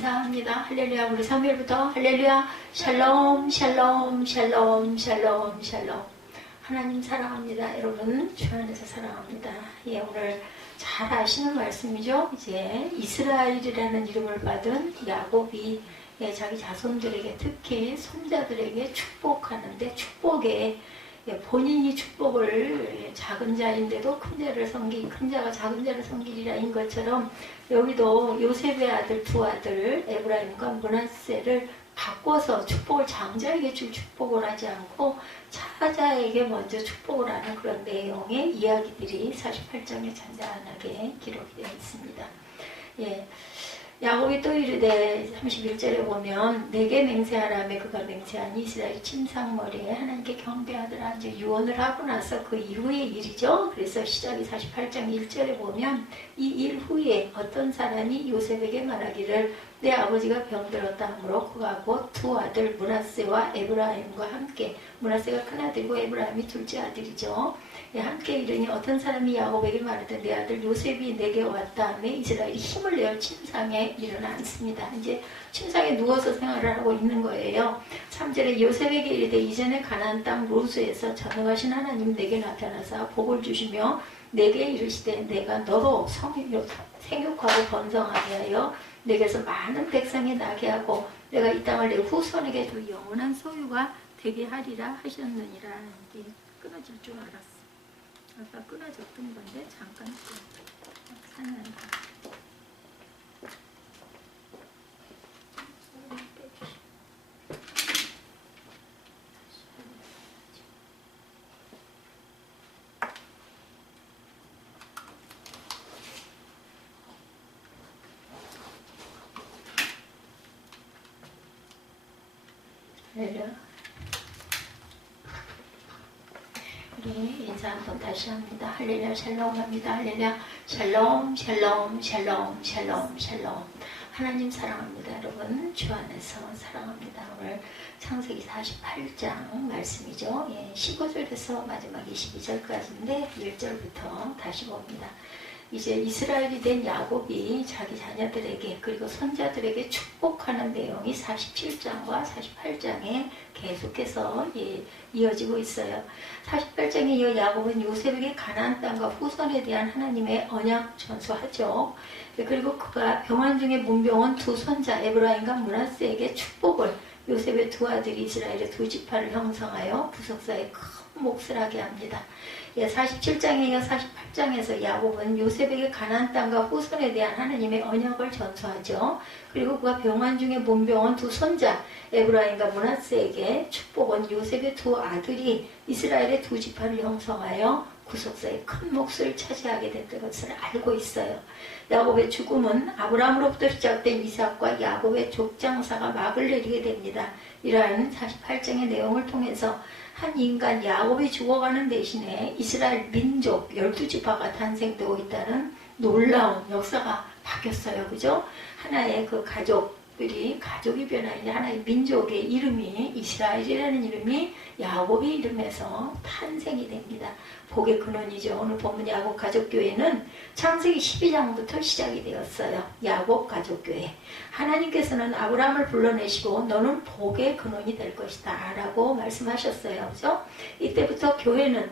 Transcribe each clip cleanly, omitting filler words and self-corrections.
감사합니다. 할렐루야. 우리 사무엘부터 할렐루야. 샬롬 샬롬 샬롬 샬롬 샬롬. 하나님 사랑합니다. 여러분 주 안에서 사랑합니다. 예, 오늘 잘 아시는 말씀이죠. 이제 이스라엘이라는 이름을 받은 야곱이 자기 자손들에게 특히 손자들에게 축복하는데 축복에 본인이 축복을 작은 자인데도 큰 자를 섬기, 큰 자가 작은 자를 섬기리라인 것처럼 여기도 요셉의 아들 두 아들 에브라임과 므낫세를 바꿔서 축복을 장자에게 줄 축복을 하지 않고 차자에게 먼저 축복을 하는 그런 내용의 이야기들이 48장에 잔잔하게 기록이 되어 있습니다. 예. 야곱이 또 이르되 31절에 보면 내게 맹세하라며 그가 맹세하니 이스라엘 침상머리에 하나님께 경배하더라. 이제 유언을 하고 나서 그 이후의 일이죠. 그래서 시작이 48장 1절에 보면 이 일 후에 어떤 사람이 요셉에게 말하기를 내 아버지가 병들었다 하므로 그가 곧 두 아들 므낫세와 에브라임과 함께, 므낫세가 큰아들이고 에브라임이 둘째 아들이죠. 함께 이르니 어떤 사람이 야곱에게 말하되 내 아들 요셉이 내게 왔다 하며 이스라엘이 힘을 내어 침상에 일어났습니다. 이제 침상에 누워서 생활을 하고 있는 거예요. 3절에 요셉에게 이르되 이전에 가나안 땅 루스에서 전능하신 하나님 내게 나타나사 복을 주시며 내게 이르시되 내가 너로 생육하고 번성하게 하여 내게서 많은 백성이 나게 하고 내가 이 땅을 내 후손에게 줄 영원한 소유가 되게 하리라 하셨느니라. 이게 끊어질 줄 알았어. 아까 끊어졌던 건데 잠깐 산난다. 우리 인사 한번 다시 합니다. 할렐루야 샬롬 합니다. 할렐루야 샬롬 샬롬 샬롬 샬롬 샬롬. 하나님 사랑합니다. 여러분 주 안에서 사랑합니다. 오늘 창세기 48장 말씀이죠. 15절에서 마지막 22절까지인데 1절부터 다시 봅니다. 이제 이스라엘이 된 야곱이 자기 자녀들에게 그리고 손자들에게 축복하는 내용이 47장과 48장에 계속해서 이어지고 있어요. 48장에 이어 야곱은 요셉에게 가나안 땅과 후손에 대한 하나님의 언약 전수하죠. 그리고 그가 병환 중에 문병원 두 손자 에브라임과 므낫세에게 축복을, 요셉의 두 아들이 이스라엘의 두 지파를 형성하여 부속사의 큰 몫을 하게 합니다. 47장에 이어 48장에서 야곱은 요셉에게 가나안 땅과 후손에 대한 하나님의 언약을 전수하죠. 그리고 그가 병환 중에 문병원 두 손자 에브라임과 므낫세에게 축복은 요셉의 두 아들이 이스라엘의 두 지파를 형성하여 구속사의 큰 몫을 차지하게 된 것을 알고 있어요. 야곱의 죽음은 아브라함으로부터 시작된 이삭과 야곱의 족장사가 막을 내리게 됩니다. 이러한 48장의 내용을 통해서 한 인간 야곱이 죽어가는 대신에 이스라엘 민족 12지파가 탄생되고 있다는 놀라운 역사가 바뀌었어요. 그죠? 하나의 그 가족이 변하니 하나의 민족의 이름이 이스라엘이라는 이름이 야곱의 이름에서 탄생이 됩니다. 복의 근원이죠. 오늘 본문 야곱 가족교회는 창세기 12장부터 시작이 되었어요. 야곱 가족교회. 하나님께서는 아브라함을 불러내시고 너는 복의 근원이 될 것이다 라고 말씀하셨어요. 그죠? 이때부터 교회는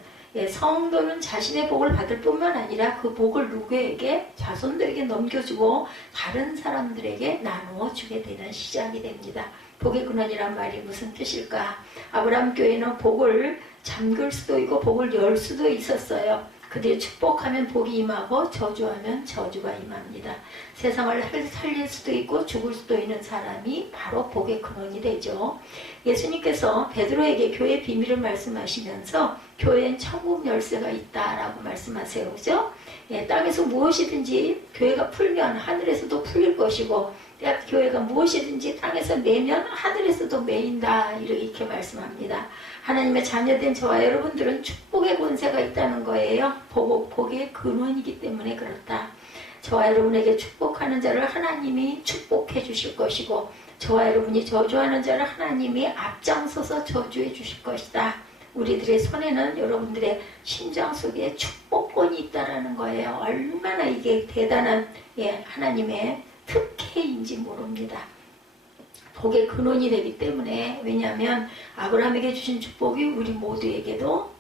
성도는 자신의 복을 받을 뿐만 아니라 그 복을 누구에게? 자손들에게 넘겨주고 다른 사람들에게 나누어 주게 되는 시작이 됩니다. 복의 근원이란 말이 무슨 뜻일까? 아브라함 교회는 복을 잠글 수도 있고 복을 열 수도 있었어요. 그들이 축복하면 복이 임하고 저주하면 저주가 임합니다. 세상을 살릴 수도 있고 죽을 수도 있는 사람이 바로 복의 근원이 되죠. 예수님께서 베드로에게 교회의 비밀을 말씀하시면서 교회엔 천국 열쇠가 있다라고 말씀하세요. 그죠? 땅에서 무엇이든지 교회가 풀면 하늘에서도 풀릴 것이고 교회가 무엇이든지 땅에서 매면 하늘에서도 매인다 이렇게 말씀합니다. 하나님의 자녀된 저와 여러분들은 축복의 권세가 있다는 거예요. 복의 근원이기 때문에 그렇다. 저와 여러분에게 축복하는 자를 하나님이 축복해 주실 것이고 저와 여러분이 저주하는 자를 하나님이 앞장서서 저주해 주실 것이다. 우리들의 손에는 여러분들의 심장 속에 축복권이 있다는 거예요. 얼마나 이게 대단한 하나님의 특혜인지 복인지 모릅니다. 복의 근원이 되기 때문에, 왜냐하면 아브라함에게 주신 축복이 우리 모두에게도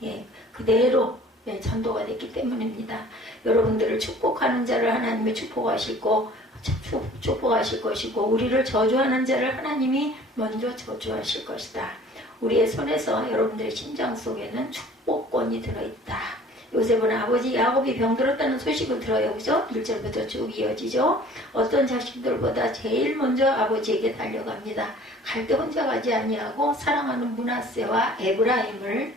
그대로 전도가 됐기 때문입니다. 여러분들을 축복하는 자를 하나님이 축복하실 것이고 우리를 저주하는 자를 하나님이 먼저 저주하실 것이다. 우리의 손에서 여러분들의 심장 속에는 축복권이 들어있다. 요셉은 아버지 야곱이 병들었다는 소식을 들어요. 그죠? 1절부터 쭉 이어지죠. 어떤 자식들보다 제일 먼저 아버지에게 달려갑니다. 갈 때 혼자 가지 아니하고 사랑하는 므낫세와 에브라임을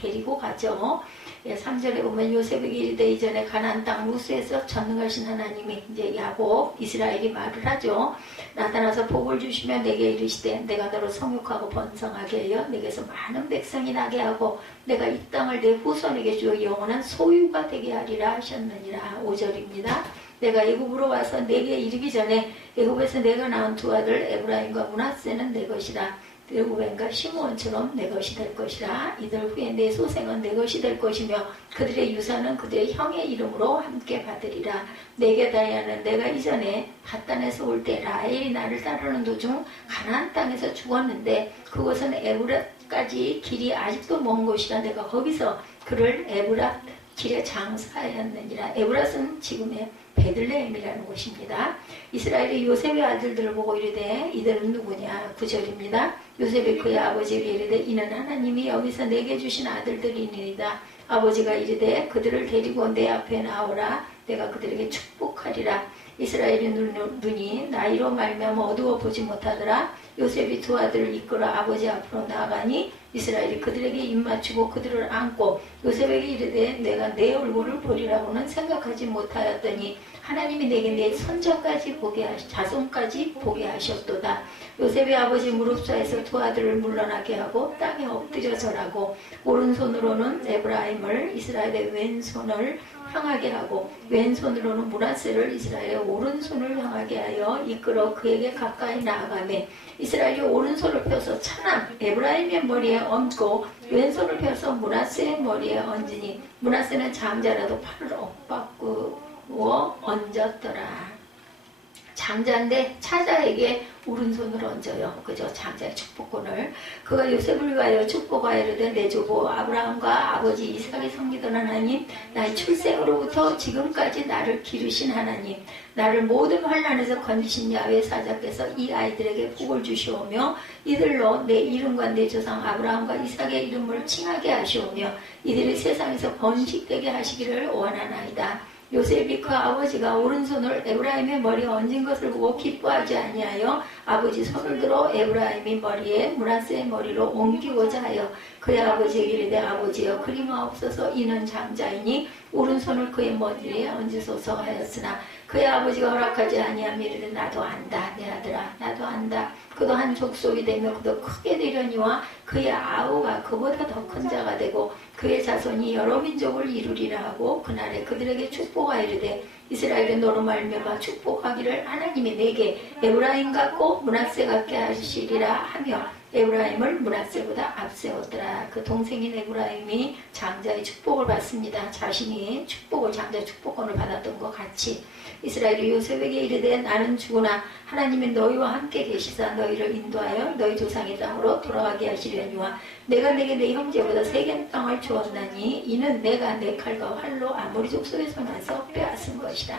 데리고 가죠. 3절에 보면 요셉에게 이르되 이전에 가나안 땅 루스에서 전능하신 하나님이 이제 야곱 이스라엘이 말을 하죠. 나타나서 복을 주시며 내게 이르시되 내가 너를 성육하고 번성하게 하여 내게서 많은 백성이 나게 하고 내가 이 땅을 내 후손에게 주어 영원한 소유가 되게 하리라 하셨느니라. 5절입니다. 내가 애굽으로 와서 내게 이르기 전에 애굽에서 내가 낳은 두 아들 에브라임과 므낫세는 내 것이라. 르우벤과 시므온처럼 내 것이 될 것이라. 이들 후에 내 소생은 내 것이 될 것이며 그들의 유산은 그들의 형의 이름으로 함께 받으리라. 내게 다이아는 내가 이전에 밧단에서 올 때 라헬이 나를 따르는 도중 가나안 땅에서 죽었는데 그곳은 에브랏까지 길이 아직도 먼 곳이라 내가 거기서 그를 에브랏 길에 장사하였느니라. 에브랏은 지금의 베들레헴이라는 곳입니다. 이스라엘이 요셉의 아들들을 보고 이르되 이들은 누구냐? 9절입니다. 요셉이 그의 아버지에게 이르되 이는 하나님이 여기서 내게 주신 아들들이니이다. 아버지가 이르되 그들을 데리고 내 앞에 나오라. 내가 그들에게 축복하리라. 이스라엘의 눈이 나이로 말미암아 어두워 보지 못하더라. 요셉이 두 아들을 이끌어 아버지 앞으로 나가니 이스라엘이 그들에게 입맞추고 그들을 안고 요셉에게 이르되 내가 내 얼굴을 보리라고는 생각하지 못하였더니 하나님이 내게 내 손자까지 자손까지 보게 하셨도다. 요셉의 아버지 무릎사에서 두 아들을 물러나게 하고 땅에 엎드려 절하고 오른손으로는 에브라임을 이스라엘의 왼손을 향하게 하고 왼손으로는 므낫세를 이스라엘의 오른손을 향하게 하여 이끌어 그에게 가까이 나아가매 이스라엘이 오른손을 펴서 차남 에브라임의 머리에 얹고 왼손을 펴서 므낫세의 머리에 얹으니 므낫세는 장자라도 팔을 엇바꾸어 얹었더라. 장자인데 차자에게 오른손을 얹어요. 그죠? 장자의 축복권을. 그가 요셉을 위하여 축복하여 이르되 내 조부 아브라함과 아버지 이삭이 섬기던 하나님, 나의 출생으로부터 지금까지 나를 기르신 하나님, 나를 모든 환난에서 건지신 야훼 사자께서 이 아이들에게 복을 주시오며 이들로 내 이름과 내 조상 아브라함과 이삭의 이름을 칭하게 하시오며 이들이 세상에서 번식되게 하시기를 원하나이다. 요셉이 그 아버지가 오른손을 에브라임의 머리에 얹은 것을 보고 기뻐하지 아니하여 아버지 손을 들어 에브라임의 머리에 므낫세의 머리로 옮기고자 하여 그의 아버지에게 이르되 아버지여 그리마옵소서 이는 장자이니 오른손을 그의 머리에 얹으소서 하였으나 그의 아버지가 허락하지 아니하며 이르되 나도 안다 내 아들아 나도 안다. 그도 한 족속이 되며 그도 크게 되려니와 그의 아우가 그보다 더 큰 자가 되고 그의 자손이 여러 민족을 이루리라 하고 그날에 그들에게 축복하여 이르되 이스라엘의 너로 말미암아 축복하기를 하나님이 내게 에브라임 같고 므낫세 같게 하시리라 하며 에브라임을 므낫세보다 앞세웠더라. 그 동생인 에브라임이 장자의 축복을 받습니다. 자신이 장자 축복권을 받았던 것 같이 이스라엘이 요셉에게 이르되 나는 죽으나 하나님이 너희와 함께 계시사 너희를 인도하여 너희 조상의 땅으로 돌아가게 하시려니와 내가 내게 내 형제보다 세겜 땅을 주었나니 이는 내가 내 칼과 활로 아모리 족속에서 나서 빼앗은 것이라.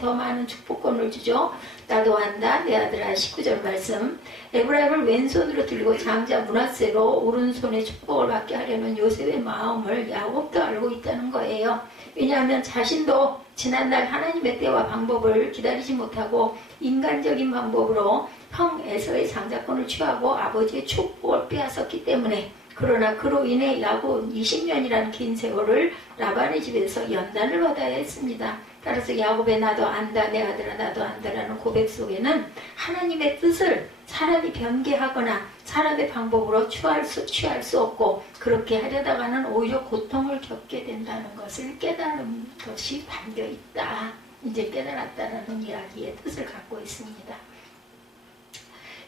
더 많은 축복권을 주죠. 나도 안다 내 아들아. 19절 말씀. 에브라임을 왼손으로 들고 장자 므낫세로 오른손에 축복을 받게 하려는 요셉의 마음을 야곱도 알고 있다는 거예요. 왜냐하면 자신도 지난날 하나님의 때와 방법을 기다리지 못하고 인간적인 방법으로 형 에서의 장자권을 취하고 아버지의 축복을 빼앗았기 때문에 그러나 그로 인해 야곱 20년이라는 긴 세월을 라반의 집에서 연단을 받아야 했습니다. 따라서 야곱의 나도 안다 내 아들아 나도 안다라는 고백 속에는 하나님의 뜻을 사람이 변개하거나 사람의 방법으로 취할 수 없고 그렇게 하려다가는 오히려 고통을 겪게 된다는 것을 깨달은 것이 담겨있다. 이제 깨달았다라는 이야기의 뜻을 갖고 있습니다.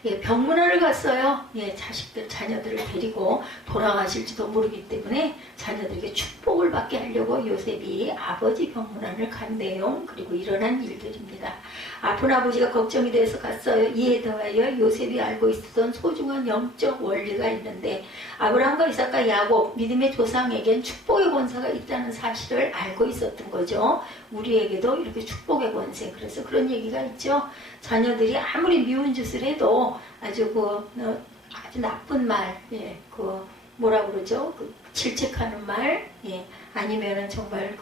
예, 병문안을 갔어요. 예, 자녀들을 데리고 돌아가실지도 모르기 때문에 자녀들에게 축복을 받게 하려고 요셉이 아버지 병문안을 간 내용, 그리고 일어난 일들입니다. 아픈 아버지가 걱정이 돼서 갔어요. 이에 더하여 요셉이 알고 있었던 소중한 영적 원리가 있는데, 아브라함과 이삭과 야곱, 믿음의 조상에겐 축복의 권세가 있다는 사실을 알고 있었던 거죠. 우리에게도 이렇게 축복의 권세, 그래서 그런 얘기가 있죠. 자녀들이 아무리 미운 짓을 해도 아주 나쁜 말, 예, 뭐라 그러죠? 질책하는 말, 예, 아니면은 정말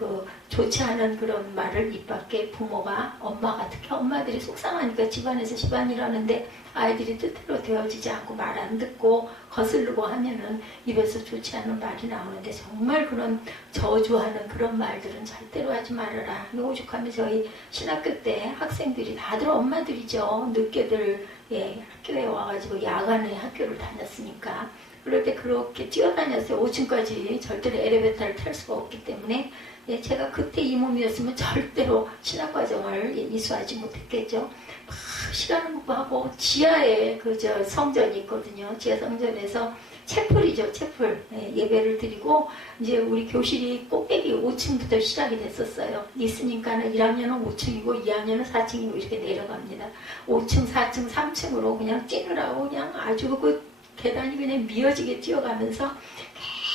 좋지 않은 그런 말을 입 밖에 부모가, 엄마가, 특히 엄마들이 속상하니까 집안에서 집안이라는데 아이들이 뜻대로 되어지지 않고 말 안 듣고 거슬르고 하면은 입에서 좋지 않은 말이 나오는데, 정말 그런 저주하는 그런 말들은 절대로 하지 말아라. 오죽하면 저희 신학교 때 학생들이 다들 엄마들이죠. 늦게들, 예, 학교에 와가지고 야간에 학교를 다녔으니까. 그럴 때 그렇게 뛰어다녔어요. 5층까지 절대로 엘리베이터를 탈 수가 없기 때문에. 예, 제가 그때 이 몸이었으면 절대로 신학과정을 이수하지 못했겠죠. 막 시간을 공부하고 지하에 성전이 있거든요. 지하 성전에서 채플이죠, 채플. 예, 예배를 드리고, 이제 우리 교실이 꼭대기 5층부터 시작이 됐었어요. 있으니까는 1학년은 5층이고 2학년은 4층이고 이렇게 내려갑니다. 5층, 4층, 3층으로 그냥 뛰느라고 그냥 아주 계단이 그냥 미어지게 뛰어가면서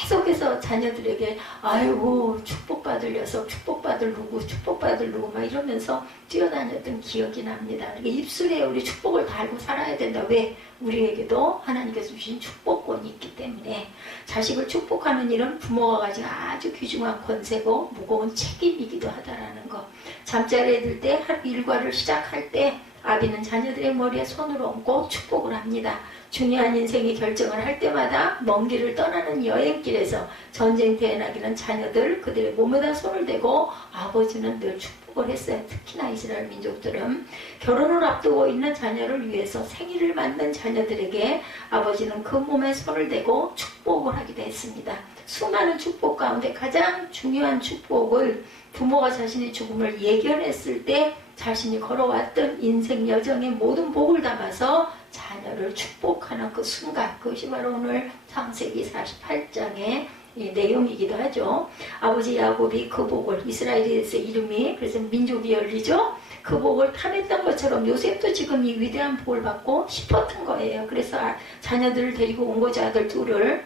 계속해서 자녀들에게 아이고 축복받을 녀석, 축복받을 누구 막 이러면서 뛰어다녔던 기억이 납니다. 입술에 우리 축복을 달고 살아야 된다. 왜? 우리에게도 하나님께서 주신 축복권이 있기 때문에. 자식을 축복하는 일은 부모가 가진 아주 귀중한 권세고 무거운 책임이기도 하다라는 거. 잠자리에 들 때 하루 일과를 시작할 때 아비는 자녀들의 머리에 손을 얹고 축복을 합니다. 중요한 인생의 결정을 할 때마다 먼 길을 떠나는 여행길에서 전쟁터에 나기는 자녀들 그들의 몸에다 손을 대고 아버지는 늘 축복을 했어요. 특히나 이스라엘 민족들은 결혼을 앞두고 있는 자녀를 위해서 생일을 맞는 자녀들에게 아버지는 그 몸에 손을 대고 축복을 하기도 했습니다. 수많은 축복 가운데 가장 중요한 축복을 부모가 자신의 죽음을 예견했을 때 자신이 걸어왔던 인생 여정의 모든 복을 담아서 자녀를 축복하는 그 순간, 그것이 바로 오늘 창세기 48장의 내용이기도 하죠. 아버지 야곱이 그 복을, 이스라엘에서 이름이 그래서 민족이 열리죠. 그 복을 탐했던 것처럼 요셉도 지금 이 위대한 복을 받고 싶었던 거예요. 그래서 자녀들을 데리고 온 거죠. 아들 둘을.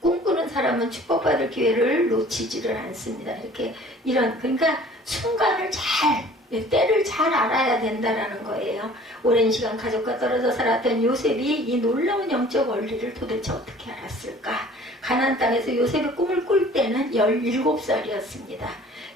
꿈꾸는 사람은 축복받을 기회를 놓치지를 않습니다. 그러니까 순간을 때를 잘 알아야 된다라는 거예요. 오랜 시간 가족과 떨어져 살았던 요셉이 이 놀라운 영적 원리를 도대체 어떻게 알았을까? 가나안 땅에서 요셉의 꿈을 꿀 때는 17살이었습니다.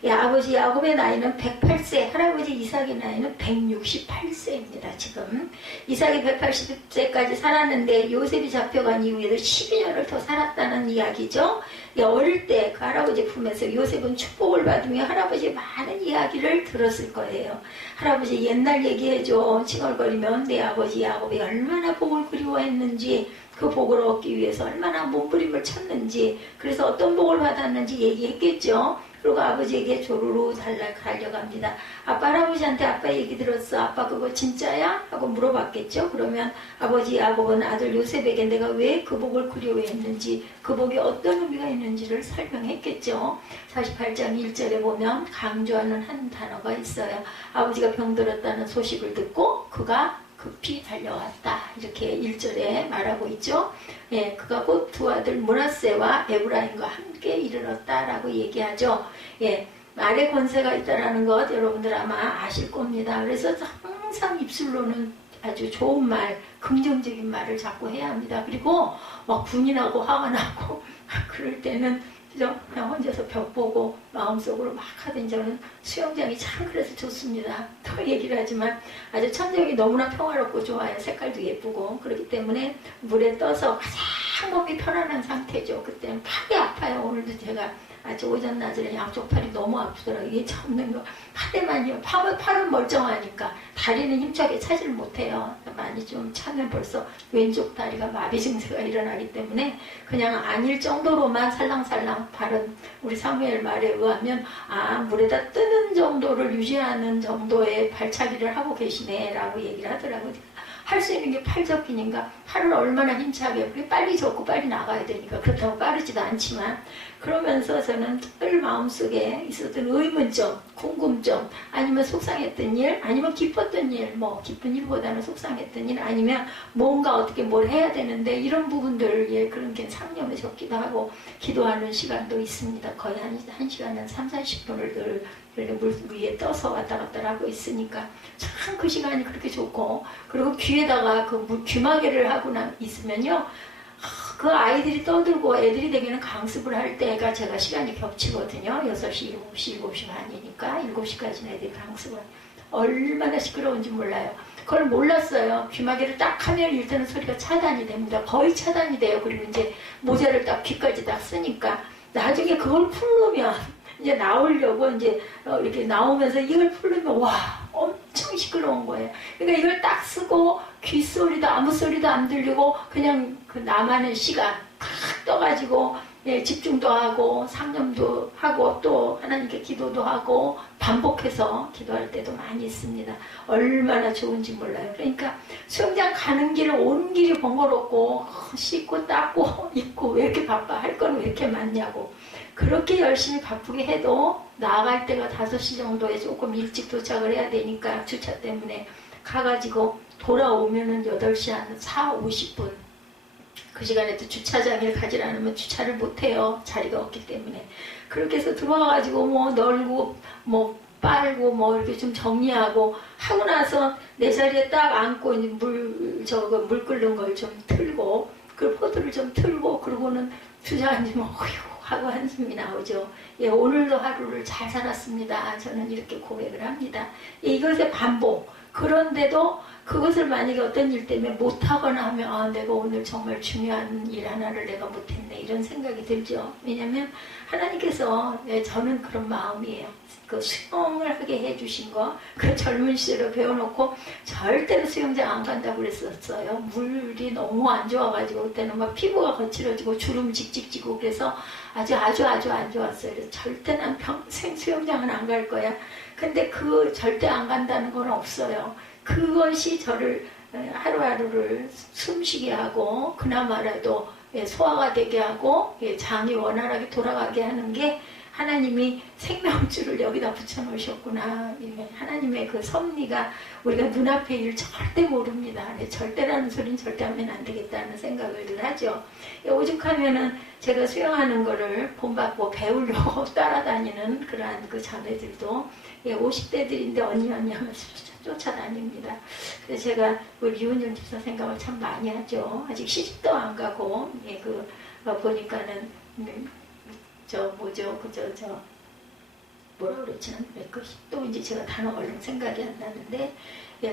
아버지 야곱의 나이는 108세, 할아버지 이삭의 나이는 168세입니다. 지금 이삭이 180세까지 살았는데 요셉이 잡혀간 이후에도 12년을 더 살았다는 이야기죠. 어릴 때 그 할아버지 품에서 요셉은 축복을 받으며 할아버지의 많은 이야기를 들었을 거예요. 할아버지 옛날 얘기해줘. 칭얼거리면 내 아버지 야곱이 얼마나 복을 그리워했는지, 그 복을 얻기 위해서 얼마나 몸부림을 쳤는지, 그래서 어떤 복을 받았는지 얘기했겠죠. 그리고 아버지에게 조르르 달려갑니다. 아빠 할아버지한테 아빠 얘기 들었어. 아빠 그거 진짜야? 하고 물어봤겠죠. 그러면 아버지 야곱은 아들 요셉에게 내가 왜 그 복을 그리워했는지, 그 복에 어떤 의미가 있는지를 설명했겠죠. 48장 1절에 보면 강조하는 한 단어가 있어요. 아버지가 병들었다는 소식을 듣고 그가 급히 달려왔다. 이렇게 1절에 말하고 있죠. 예, 그가 곧 두 아들 므낫세와 에브라임과 함께 이르렀다라고 얘기하죠. 예, 말의 권세가 있다라는 것 여러분들 아마 아실 겁니다. 그래서 항상 입술로는 아주 좋은 말, 긍정적인 말을 자꾸 해야 합니다. 그리고 막 분이 나고 화가 나고 그럴 때는 그냥 혼자서 벽 보고 마음속으로 막 하던 저는 수영장이 참 그래서 좋습니다. 더 얘기를 하지만 아주 천적이 너무나 평화롭고 좋아요. 색깔도 예쁘고. 그렇기 때문에 물에 떠서 가장 몸이 편안한 상태죠. 그때는 팔이 아파요. 오늘도 제가 아주 오전 낮에 양쪽 팔이 너무 아프더라고요. 이게 잡는 거 팔에만요. 팔은 멀쩡하니까 다리는 힘차게 차지를 못해요. 많이 좀 차면 벌써 왼쪽 다리가 마비 증세가 일어나기 때문에 그냥 아닐 정도로만 살랑살랑 팔은 우리 사무엘 말에 의하면 물에다 뜨는 정도를 유지하는 정도의 발차기를 하고 계시네 라고 얘기를 하더라고요. 할 수 있는 게 팔 접기니까 팔을 얼마나 힘차게 빨리 접고 빨리 나가야 되니까 그렇다고 빠르지도 않지만 그러면서 저는 늘 마음속에 있었던 의문점, 궁금점, 아니면 속상했던 일, 아니면 기뻤던 일, 뭐 기쁜 일보다는 속상했던 일, 아니면 뭔가 어떻게 뭘 해야 되는데 이런 부분들 그런 게 상념에 적기도 하고 기도하는 시간도 있습니다. 거의 한 시간은 3, 40분을 늘 물 위에 떠서 왔다 갔다 하고 있으니까 참 그 시간이 그렇게 좋고, 그리고 귀에다가 그 귀마개를 하고 있으면요 그 아이들이 떠들고 애들이 되게는 강습을 할 때가 제가 시간이 겹치거든요. 6시, 7시, 7시 반이니까 7시까지는 애들이 강습을 얼마나 시끄러운지 몰라요. 그걸 몰랐어요. 귀마개를 딱 하면 일단은 소리가 차단이 됩니다. 거의 차단이 돼요. 그리고 이제 모자를 딱 귀까지 딱 쓰니까 나중에 그걸 풀르면 이제 나오려고 이제 이렇게 나오면서 이걸 풀르면 와 엄청 시끄러운 거예요. 그러니까 이걸 딱 쓰고 귓소리도 아무 소리도 안 들리고 그냥 그 나만의 시간 탁 떠가지고 집중도 하고 상념도 하고 또 하나님께 기도도 하고 반복해서 기도할 때도 많이 있습니다. 얼마나 좋은지 몰라요. 그러니까 수영장 가는 길을 오는 길이 번거롭고 씻고 닦고 입고 왜 이렇게 바빠, 할 건 왜 이렇게 많냐고. 그렇게 열심히 바쁘게 해도 나갈 때가 5시 정도에 조금 일찍 도착을 해야 되니까 주차 때문에 가가지고 돌아오면은 8시 한 4, 50분 그 시간에도 주차장에 가지 않으면 주차를 못해요. 자리가 없기 때문에. 그렇게 해서 들어와가지고 뭐 널고 뭐 빨고 뭐 이렇게 좀 정리하고 하고 나서 내 자리에 딱 앉고 이제 물 끓는 걸 좀 틀고 그 포도를 좀 틀고 그러고는 주저앉으면 어휴 하고 한숨이 나오죠. 오늘도 하루를 잘 살았습니다. 저는 이렇게 고백을 합니다. 이것의 반복. 그런데도 그것을 만약에 어떤 일 때문에 못하거나 하면 내가 오늘 정말 중요한 일 하나를 내가 못했네 이런 생각이 들죠. 왜냐하면 하나님께서 저는 그런 마음이에요. 그 수영을 하게 해주신 거, 그 젊은 시절에 배워놓고 절대로 수영장 안 간다고 그랬었어요. 물이 너무 안 좋아가지고 그때는 막 피부가 거칠어지고 주름 직직 지고 그래서 아주 안 좋았어요. 그래서 절대 난 평생 수영장은 안 갈 거야. 근데 그 절대 안 간다는 건 없어요. 그것이 저를 하루하루를 숨쉬게 하고 그나마라도 소화가 되게 하고 장이 원활하게 돌아가게 하는 게 하나님이 생명줄을 여기다 붙여놓으셨구나. 하나님의 그 섭리가 우리가 눈앞의 일 절대 모릅니다. 절대라는 소리는 절대 하면 안 되겠다는 생각을 늘 하죠. 오죽하면은 제가 수영하는 거를 본받고 배우려고 따라다니는 그러한 그 자매들도 50대들인데 언니 하면서 쫓아다닙니다. 그래서 제가 우리 유은영 집사 생각을 참 많이 하죠. 아직 시집도 안 가고 보니까는 뭐라 그랬지? 또 이제 제가 단어 얼른 생각이 안 나는데,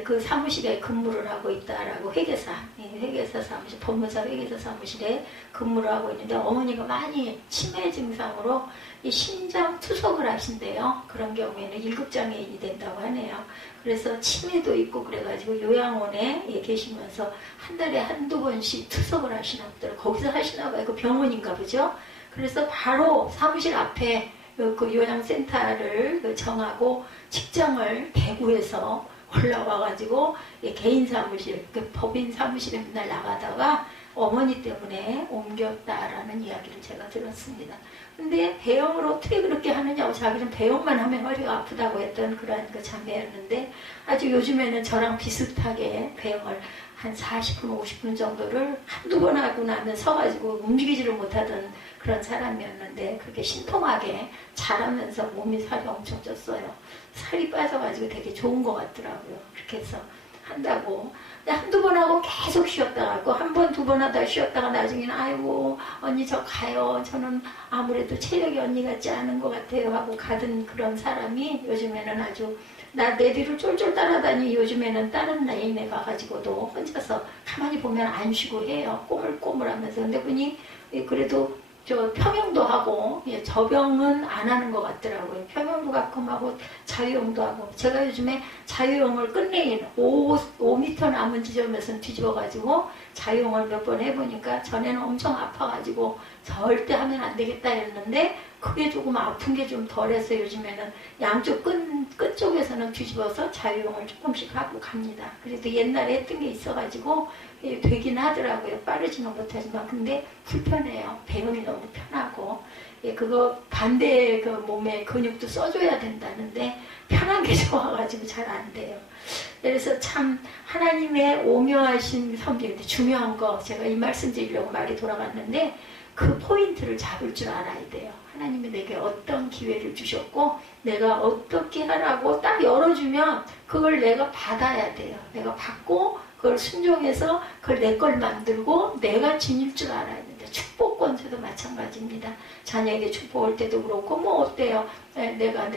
그 사무실에 근무를 하고 있다라고 회계사 사무실, 법무사 회계사 사무실에 근무를 하고 있는데 어머니가 많이 치매 증상으로 이 심장 투석을 하신대요. 그런 경우에는 1급 장애인이 된다고 하네요. 그래서 치매도 있고 그래가지고 요양원에 계시면서 한 달에 한두 번씩 투석을 하시나 보더라고요. 거기서 하시나 봐요. 그 병원인가 보죠. 그래서 바로 사무실 앞에 그 요양센터를 정하고 직장을 대구에서 올라와가지고 개인 사무실, 그 법인 사무실에 맨날 나가다가 어머니 때문에 옮겼다라는 이야기를 제가 들었습니다. 근데 배영을 어떻게 그렇게 하느냐고 자기는 배영만 하면 허리가 아프다고 했던 그러한 그 자매였는데 아주 요즘에는 저랑 비슷하게 배영을 한 40분, 50분 정도를 한두 번 하고 나면 서가지고 움직이지를 못하던 그런 사람이었는데 그렇게 신통하게 잘하면서 몸이 살이 엄청 쪘어요. 살이 빠져가지고 되게 좋은 것 같더라고요. 그렇게 해서 한다고. 한두 번 하고 계속 쉬었다가 한 번, 두 번 하다 쉬었다가 나중에는 아이고 언니 저 가요. 저는 아무래도 체력이 언니 같지 않은 것 같아요 하고 가던 그런 사람이 요즘에는 아주 내 뒤를 쫄쫄 따라다니 요즘에는 다른 라인에 가가지고도 혼자서 가만히 보면 안 쉬고 해요. 꼬물꼬물하면서. 근데 그분이 그래도 저 평형도 하고 저병은 안 하는 것 같더라고요. 평형도 가끔 하고 자유형도 하고 제가 요즘에 자유형을 끝내인 5m 남은 지점에서 뒤집어가지고 자유형을 몇 번 해보니까 전에는 엄청 아파가지고 절대 하면 안 되겠다 했는데 그게 조금 아픈 게 좀 덜해서 요즘에는 양쪽 끝 쪽에서는 뒤집어서 자유형을 조금씩 하고 갑니다. 그래도 옛날에 했던 게 있어가지고 되긴 하더라고요. 빠르지는 못하지만 근데 불편해요. 배움이 너무 편하고 그거 반대 그 몸에 근육도 써줘야 된다는데 편한 게 좋아가지고 잘 안 돼요. 그래서 참 하나님의 오묘하신 섭리인데 중요한 거 제가 이 말씀 드리려고 말이 돌아갔는데 그 포인트를 잡을 줄 알아야 돼요. 하나님이 내게 어떤 기회를 주셨고 내가 어떻게 하라고 딱 열어주면 그걸 내가 받아야 돼요. 내가 받고 그걸 순종해서 그걸 내 걸 만들고 내가 지닐 줄 알아야 된다. 축복 권세도 마찬가지입니다. 자녀에게 축복할 때도 그렇고 뭐 어때요? 내가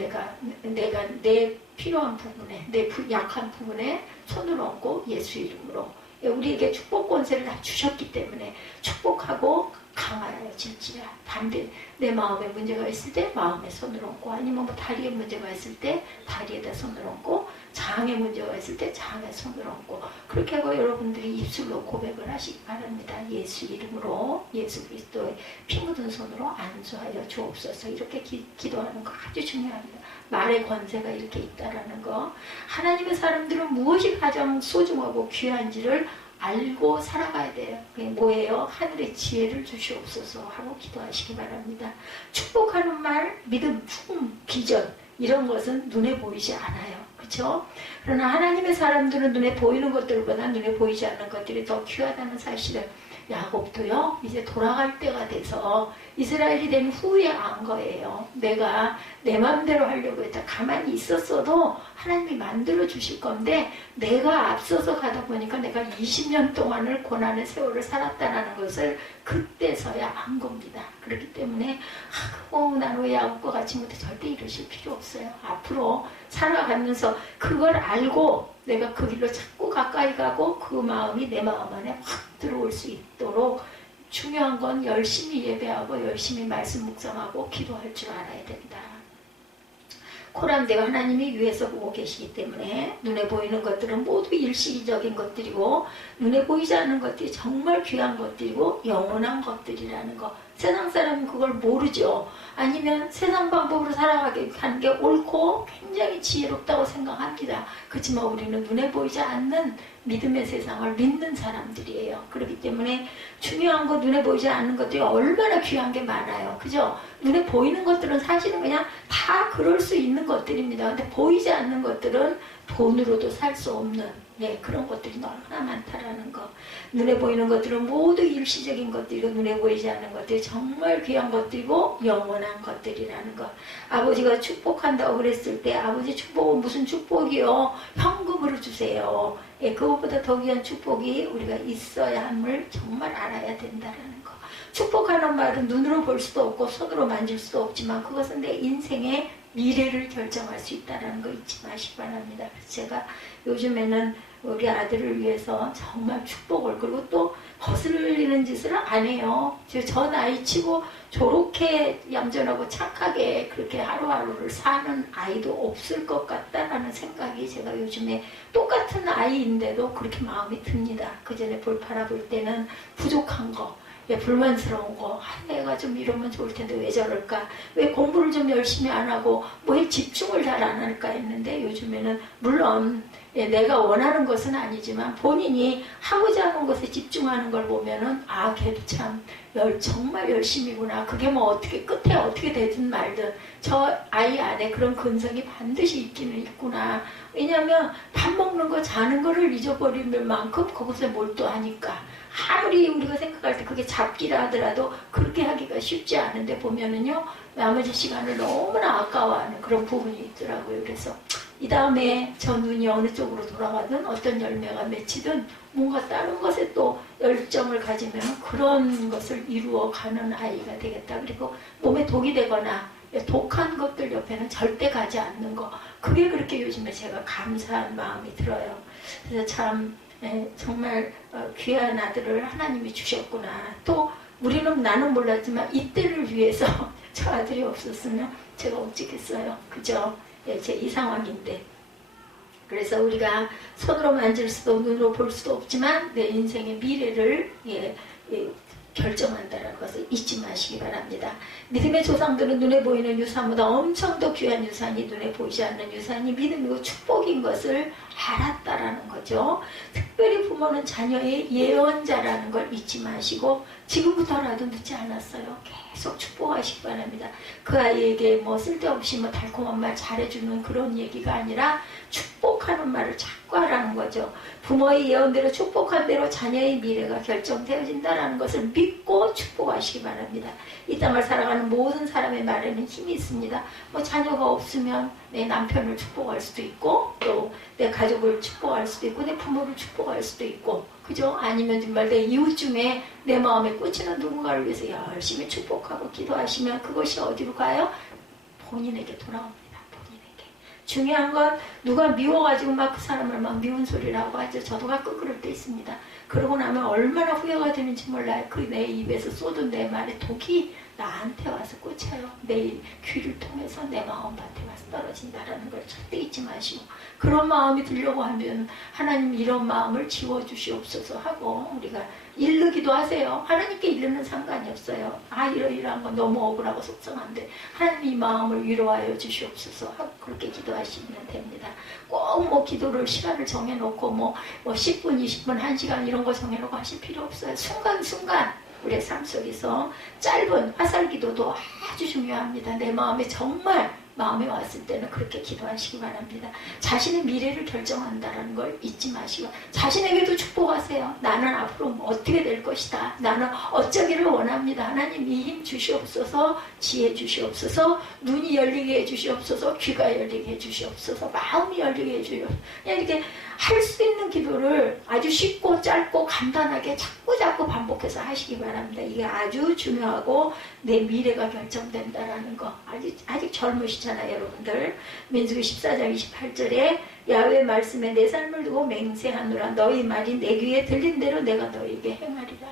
내 필요한 부분에 내 약한 부분에 손을 얹고 예수 이름으로 우리에게 축복 권세를 다 주셨기 때문에 축복하고 강하여질지라. 반대 내 마음에 문제가 있을 때 마음에 손을 얹고 아니면 뭐 다리에 문제가 있을 때 다리에다 손을 얹고 장에 문제가 있을 때 장에 손을 얹고 그렇게 하고 여러분들이 입술로 고백을 하시기 바랍니다. 예수 이름으로 예수 그리스도의 피 묻은 손으로 안수하여 주옵소서. 이렇게 기도하는 거 아주 중요합니다. 말의 권세가 이렇게 있다라는 거. 하나님의 사람들은 무엇이 가장 소중하고 귀한지를 알고 살아가야 돼요. 그게 뭐예요? 하늘의 지혜를 주시옵소서 하고 기도하시기 바랍니다. 축복하는 말, 믿음, 품음, 비전 이런 것은 눈에 보이지 않아요. 그렇죠? 그러나 하나님의 사람들은 눈에 보이는 것들보다 눈에 보이지 않는 것들이 더 귀하다는 사실을 야곱도요 이제 돌아갈 때가 돼서 이스라엘이 된 후에 안 거예요. 내가 내 마음대로 하려고 했다. 가만히 있었어도 하나님이 만들어 주실 건데 내가 앞서서 가다 보니까 내가 20년 동안을 고난의 세월을 살았다는 것을 그때서야 안 겁니다. 그렇기 때문에 난 왜 야곱과 같이 못해 절대 이러실 필요 없어요. 앞으로 살아가면서 그걸 알고 내가 그 길로 자꾸 가까이 가고 그 마음이 내 마음 안에 확 들어올 수 있도록 중요한 건 열심히 예배하고 열심히 말씀 묵상하고 기도할 줄 알아야 된다. 코란데가 하나님이 위에서 보고 계시기 때문에 눈에 보이는 것들은 모두 일시적인 것들이고 눈에 보이지 않는 것들이 정말 귀한 것들이고 영원한 것들이라는 거. 세상 사람은 그걸 모르죠. 아니면 세상 방법으로 살아가게 하는 게 옳고 굉장히 지혜롭다고 생각합니다. 그렇지만 우리는 눈에 보이지 않는 믿음의 세상을 믿는 사람들이에요. 그렇기 때문에 중요한 거 눈에 보이지 않는 것들이 얼마나 귀한 게 많아요. 그죠? 눈에 보이는 것들은 사실은 그냥 다 그럴 수 있는 것들입니다. 근데 보이지 않는 것들은 돈으로도 살 수 없는 그런 것들이 너무나 많다라는 거. 눈에 보이는 것들은 모두 일시적인 것들이고 눈에 보이지 않는 것들이 정말 귀한 것들이고 영원한 것들이라는 거. 아버지가 축복한다고 그랬을 때 아버지 축복은 무슨 축복이요? 현금으로 주세요. 그것보다 더 귀한 축복이 우리가 있어야 함을 정말 알아야 된다라는 거. 축복하는 말은 눈으로 볼 수도 없고 손으로 만질 수도 없지만 그것은 내 인생의 미래를 결정할 수 있다는 거 잊지 마시기 바랍니다. 그래서 제가 요즘에는 우리 아들을 위해서 정말 축복을 그리고 또 거슬리는 짓을 안 해요. 저 나이 치고 저렇게 얌전하고 착하게 그렇게 하루하루를 사는 아이도 없을 것 같다라는 생각이 제가 요즘에 똑같은 아이인데도 그렇게 마음이 듭니다. 그 전에 바라볼 때는 부족한 거 불만스러운 거, 내가 좀 이러면 좋을 텐데 왜 저럴까? 왜 공부를 좀 열심히 안 하고 뭐에 집중을 잘 안 할까 했는데 요즘에는 물론 내가 원하는 것은 아니지만 본인이 하고자 하는 것에 집중하는 걸 보면은 걔도 참 정말 열심히구나. 그게 뭐 어떻게 끝에 어떻게 되든 말든 저 아이 안에 그런 근성이 반드시 있기는 있구나. 왜냐하면 밥 먹는 거 자는 거를 잊어버릴 만큼 그것에 몰두하니까. 아무리 우리가 생각할 때 그게 잡기라 하더라도 그렇게 하기가 쉽지 않은데 보면은요 나머지 시간을 너무나 아까워하는 그런 부분이 있더라고요. 그래서 이 다음에 저 눈이 어느 쪽으로 돌아가든 어떤 열매가 맺히든 뭔가 다른 것에 또 열정을 가지면 그런 것을 이루어가는 아이가 되겠다. 그리고 몸에 독이 되거나 독한 것들 옆에는 절대 가지 않는 거. 그게 그렇게 요즘에 제가 감사한 마음이 들어요. 그래서 참 정말 귀한 아들을 하나님이 주셨구나. 또 우리는 나는 몰랐지만 이때를 위해서 저 아들이 없었으면 제가 어찌겠어요. 그죠? 제 이 상황인데. 그래서 우리가 손으로 만질 수도 눈으로 볼 수도 없지만 내 인생의 미래를 결정한다는 것을 잊지 마시기 바랍니다. 믿음의 조상들은 눈에 보이는 유산보다 엄청 더 귀한 유산이 눈에 보이지 않는 유산이 믿음이고 축복인 것을 알았다라는 거죠. 특별히 부모는 자녀의 예언자라는 걸 잊지 마시고 지금부터라도 늦지 않았어요. 계속 축복하시기 바랍니다. 그 아이에게 뭐 쓸데없이 뭐 달콤한 말 잘해주는 그런 얘기가 아니라 축복하는 말을 자꾸 하라는 거죠. 부모의 예언대로 축복한 대로 자녀의 미래가 결정되어진다는 것을 믿고 축복하시기 바랍니다. 이 땅을 살아가는 모든 사람의 말에는 힘이 있습니다. 뭐 자녀가 없으면 내 남편을 축복할 수도 있고 또 내 가족을 축복할 수도 있고 내 부모를 축복할 수도 있고 그죠? 아니면 정말 내 이웃 중에 내 마음에 꽂히는 누군가를 위해서 열심히 축복하고 기도하시면 그것이 어디로 가요? 본인에게 돌아옵니다. 본인에게. 중요한 건 누가 미워가지고 막 그 사람을 막 미운 소리를 하고 하죠. 저도 가끔 그럴 때 있습니다. 그러고 나면 얼마나 후회가 되는지 몰라요. 그 내 입에서 쏟은 내 말에 독이 나한테 와서 꽂혀요. 내 귀를 통해서 내 마음밭에 와서 떨어진다라는 걸 절대 잊지 마시고 그런 마음이 들려고 하면 하나님 이런 마음을 지워주시옵소서 하고 우리가 이르기도 하세요. 하나님께 이르는 상관이 없어요. 아 이러이러한 건 너무 억울하고 속상한데 하나님 이 마음을 위로하여 주시옵소서 하고 그렇게 기도하시면 됩니다. 꼭 뭐 기도를 시간을 정해놓고 뭐 10분, 20분, 1시간 이런 거 정해놓고 하실 필요 없어요. 순간순간 우리의 삶 속에서 짧은 화살기도도 아주 중요합니다. 내 마음에 정말 마음에 왔을 때는 그렇게 기도하시기 바랍니다. 자신의 미래를 결정한다는 걸 잊지 마시고 자신에게도 축복하세요. 나는 앞으로 어떻게 될 것이다. 나는 어쩌기를 원합니다. 하나님 이 힘 주시옵소서, 지혜 주시옵소서, 눈이 열리게 해주시옵소서, 귀가 열리게 해주시옵소서, 마음이 열리게 해주시옵소서. 그냥 이렇게 할 수 있는 기도를 아주 쉽고 짧고 간단하게 자꾸 반복해서 하시기 바랍니다. 이게 아주 중요하고 내 미래가 결정된다라는 거. 아직 젊으시잖아요, 여러분들. 민수기 14장 28절에 야훼 말씀에 내 삶을 두고 맹세하노라. 너희 말이 내 귀에 들린 대로 내가 너희에게 행하리라.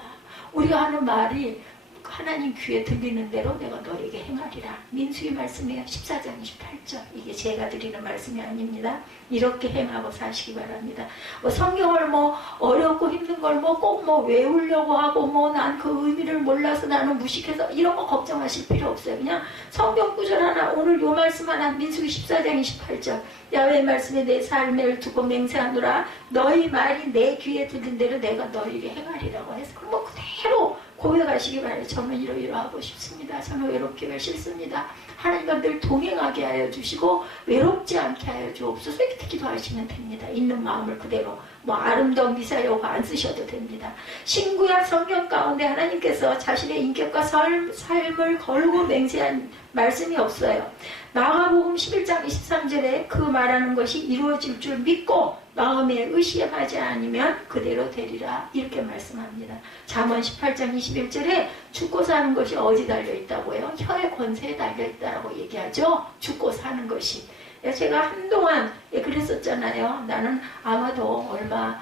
우리가 하는 말이 하나님 귀에 들리는 대로 내가 너에게 행하리라. 민수기 말씀이에요. 14장 28절. 이게 제가 드리는 말씀이 아닙니다. 이렇게 행하고 사시기 바랍니다. 성경을 어렵고 힘든 걸 꼭 외우려고 하고 난 그 의미를 몰라서 나는 무식해서 이런 거 걱정하실 필요 없어요. 그냥 성경 구절 하나 오늘 요 말씀 하나 민수기 14장 28절 야훼 말씀에 내 삶을 두고 맹세하노라. 너희 말이 내 귀에 들린 대로 내가 너희에게 행하리라고 해서 그럼 그대로 고백하시기 바라요. 저는 이러이러하고 싶습니다. 저는 외롭기가 싫습니다. 하나님과 늘 동행하게 하여 주시고 외롭지 않게 하여 주옵소서. 이렇게 기도하시면 됩니다. 있는 마음을 그대로 아름다운 미사여가 안 쓰셔도 됩니다. 신구약 성경 가운데 하나님께서 자신의 인격과 삶을 걸고 맹세한 말씀이 없어요. 마가복음 11장 23절에 그 말하는 것이 이루어질 줄 믿고 마음에 의심하지 않으면 그대로 되리라 이렇게 말씀합니다. 잠언 18장 21절에 죽고 사는 것이 어디 달려있다고요? 혀의 권세에 달려있다라고 얘기하죠. 죽고 사는 것이. 제가 한동안 그랬었잖아요. 나는 아마도 얼마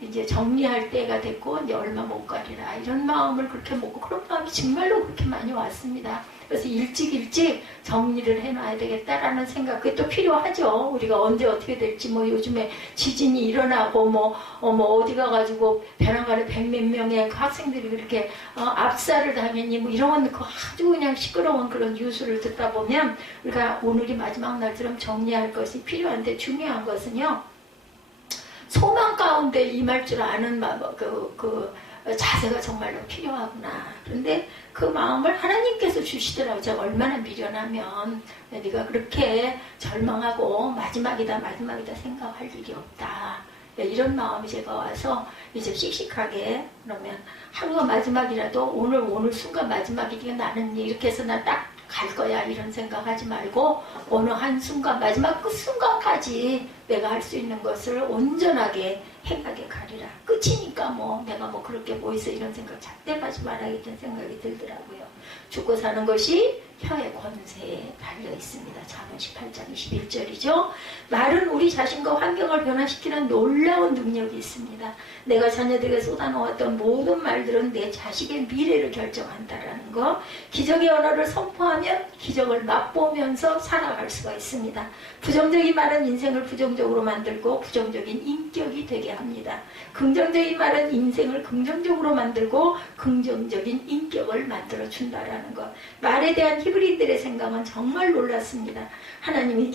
이제 정리할 때가 됐고 이제 얼마 못 가리라 이런 마음을 그렇게 먹고 그런 마음이 정말로 그렇게 많이 왔습니다. 그래서 일찍 정리를 해놔야 되겠다라는 생각 그게 또 필요하죠. 우리가 언제 어떻게 될지 요즘에 지진이 일어나고 어디 가가지고 벼랑간에 100몇 명의 그 학생들이 그렇게 압살을 당했니 이런 거 아주 그냥 시끄러운 그런 뉴스를 듣다 보면 우리가 오늘이 마지막 날처럼 정리할 것이 필요한데 중요한 것은요. 소망 가운데 임할 줄 아는 자세가 정말로 필요하구나. 그런데 그 마음을 하나님께서 주시더라고요. 제가 얼마나 미련하면 네가 그렇게 절망하고 마지막이다 생각할 일이 없다. 이런 마음이 제가 와서 이제 씩씩하게 그러면 하루가 마지막이라도 오늘 순간 마지막이니까 나는 이렇게 해서 나 딱 갈 거야 이런 생각하지 말고 어느 한순간 마지막 그 순간까지 내가 할 수 있는 것을 온전하게 행하게 가리라. 끝이니까 내가 그렇게 보이서 이런 생각 절대 하지 말아야겠다는 생각이 들더라고요. 죽고 사는 것이 혀의 권세에 달려 있습니다. 잠언 18장 21절이죠. 말은 우리 자신과 환경을 변화시키는 놀라운 능력이 있습니다. 내가 자녀들에게 쏟아놓았던 모든 말들은 내 자식의 미래를 결정한다라는 거. 기적의 언어를 선포하면 기적을 맛보면서 살아갈 수가 있습니다. 부정적인 말은 인생을 부정적으로 만들고 부정적인 인격이 되게 합니다. 긍정적인 말은 바른 인생을 긍정적으로 만들고 긍정적인 인격을 만들어준다라는 것. 말에 대한 히브리들의 생각은 정말 놀랐습니다. 하나님이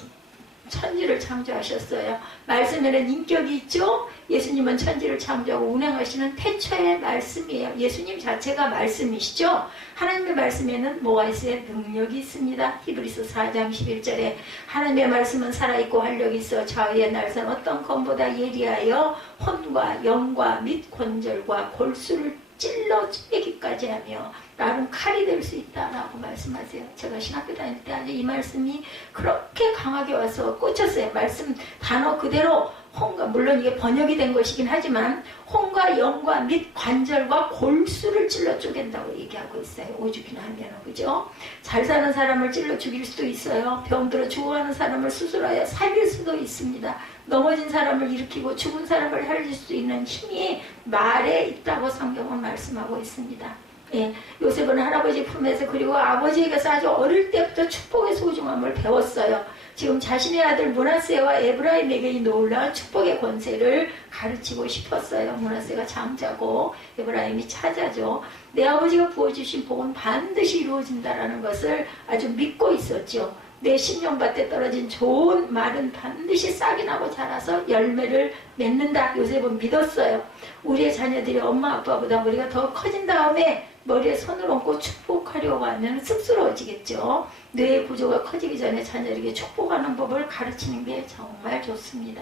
천지를 창조하셨어요. 말씀에는 인격이 있죠. 예수님은 천지를 창조하고 운행하시는 태초의 말씀이에요. 예수님 자체가 말씀이시죠. 하나님의 말씀에는 뭐가 있어요? 능력이 있습니다. 히브리서 4장 11절에 하나님의 말씀은 살아있고 활력이 있어 좌우의 날선 어떤 검보다 예리하여 혼과 영과 및 관절과 골수를 찔러 찌르기까지 하며 나는 칼이 될 수 있다라고 말씀하세요. 제가 신학교 다닐 때 아주 이 말씀이 그렇게 강하게 와서 꽂혔어요. 말씀 단어 그대로 혼과, 물론 이게 번역이 된 것이긴 하지만 혼과 영과 및 관절과 골수를 찔러 쪼갠다고 얘기하고 있어요. 오죽이나 하면, 그죠? 잘 사는 사람을 찔러 죽일 수도 있어요. 병들어 죽어가는 사람을 수술하여 살릴 수도 있습니다. 넘어진 사람을 일으키고 죽은 사람을 살릴 수 있는 힘이 말에 있다고 성경은 말씀하고 있습니다. 예, 요셉은 할아버지 품에서 그리고 아버지에게서 아주 어릴 때부터 축복의 소중함을 배웠어요. 지금 자신의 아들 므낫세와 에브라임에게 이 놀라운 축복의 권세를 가르치고 싶었어요. 므낫세가 장자고 에브라임이 차자죠. 내 아버지가 부어주신 복은 반드시 이루어진다라는 것을 아주 믿고 있었죠. 내 심령밭에 떨어진 좋은 말은 반드시 싹이 나고 자라서 열매를 맺는다. 요셉은 믿었어요. 우리의 자녀들이 엄마 아빠보다 우리가 더 커진 다음에 머리에 손을 얹고 축복하려고 하면 쑥스러워지겠죠. 뇌의 구조가 커지기 전에 자녀에게 축복하는 법을 가르치는 게 정말 좋습니다.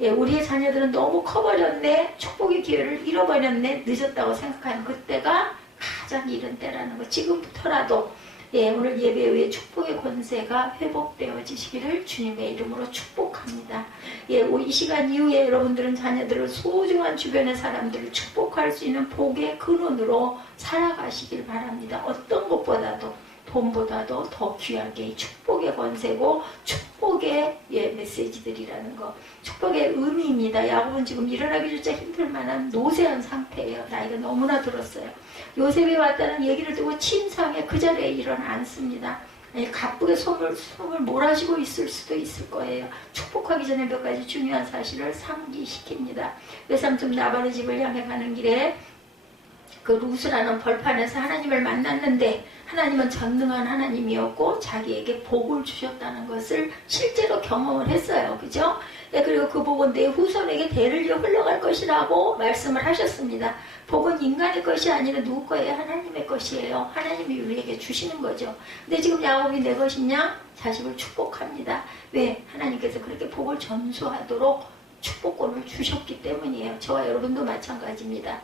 예, 우리의 자녀들은 너무 커버렸네, 축복의 기회를 잃어버렸네, 늦었다고 생각하는 그때가 가장 이른 때라는 거. 지금부터라도 예, 오늘 예배 후에 축복의 권세가 회복되어지시기를 주님의 이름으로 축복합니다. 예, 이 시간 이후에 여러분들은 자녀들을 소중한 주변의 사람들을 축복할 수 있는 복의 근원으로 살아가시길 바랍니다. 어떤 것보다도 돈보다도 더 귀하게 이 축복의 권세고 축복의 메시지들이라는 거, 축복의 의미입니다. 야곱은 지금 일어나기조차 힘들 만한 노쇠한 상태예요. 나이가 너무나 들었어요. 요셉이 왔다는 얘기를 듣고 침상에 그 자리에 일어났습니다. 가쁘게 숨을 몰아쉬고 있을 수도 있을 거예요. 축복하기 전에 몇 가지 중요한 사실을 상기시킵니다. 외삼촌 나발의 집을 향해 가는 길에 그 루스라는 벌판에서 하나님을 만났는데 하나님은 전능한 하나님이었고 자기에게 복을 주셨다는 것을 실제로 경험을 했어요. 그죠? 네, 그리고 그 복은 내 후손에게 대를 이어 흘러갈 것이라고 말씀을 하셨습니다. 복은 인간의 것이 아니라 누구 거예요? 하나님의 것이에요. 하나님이 우리에게 주시는 거죠. 근데 지금 야곱이 내 것이냐? 자식을 축복합니다. 왜? 하나님께서 그렇게 복을 전수하도록 축복권을 주셨기 때문이에요. 저와 여러분도 마찬가지입니다.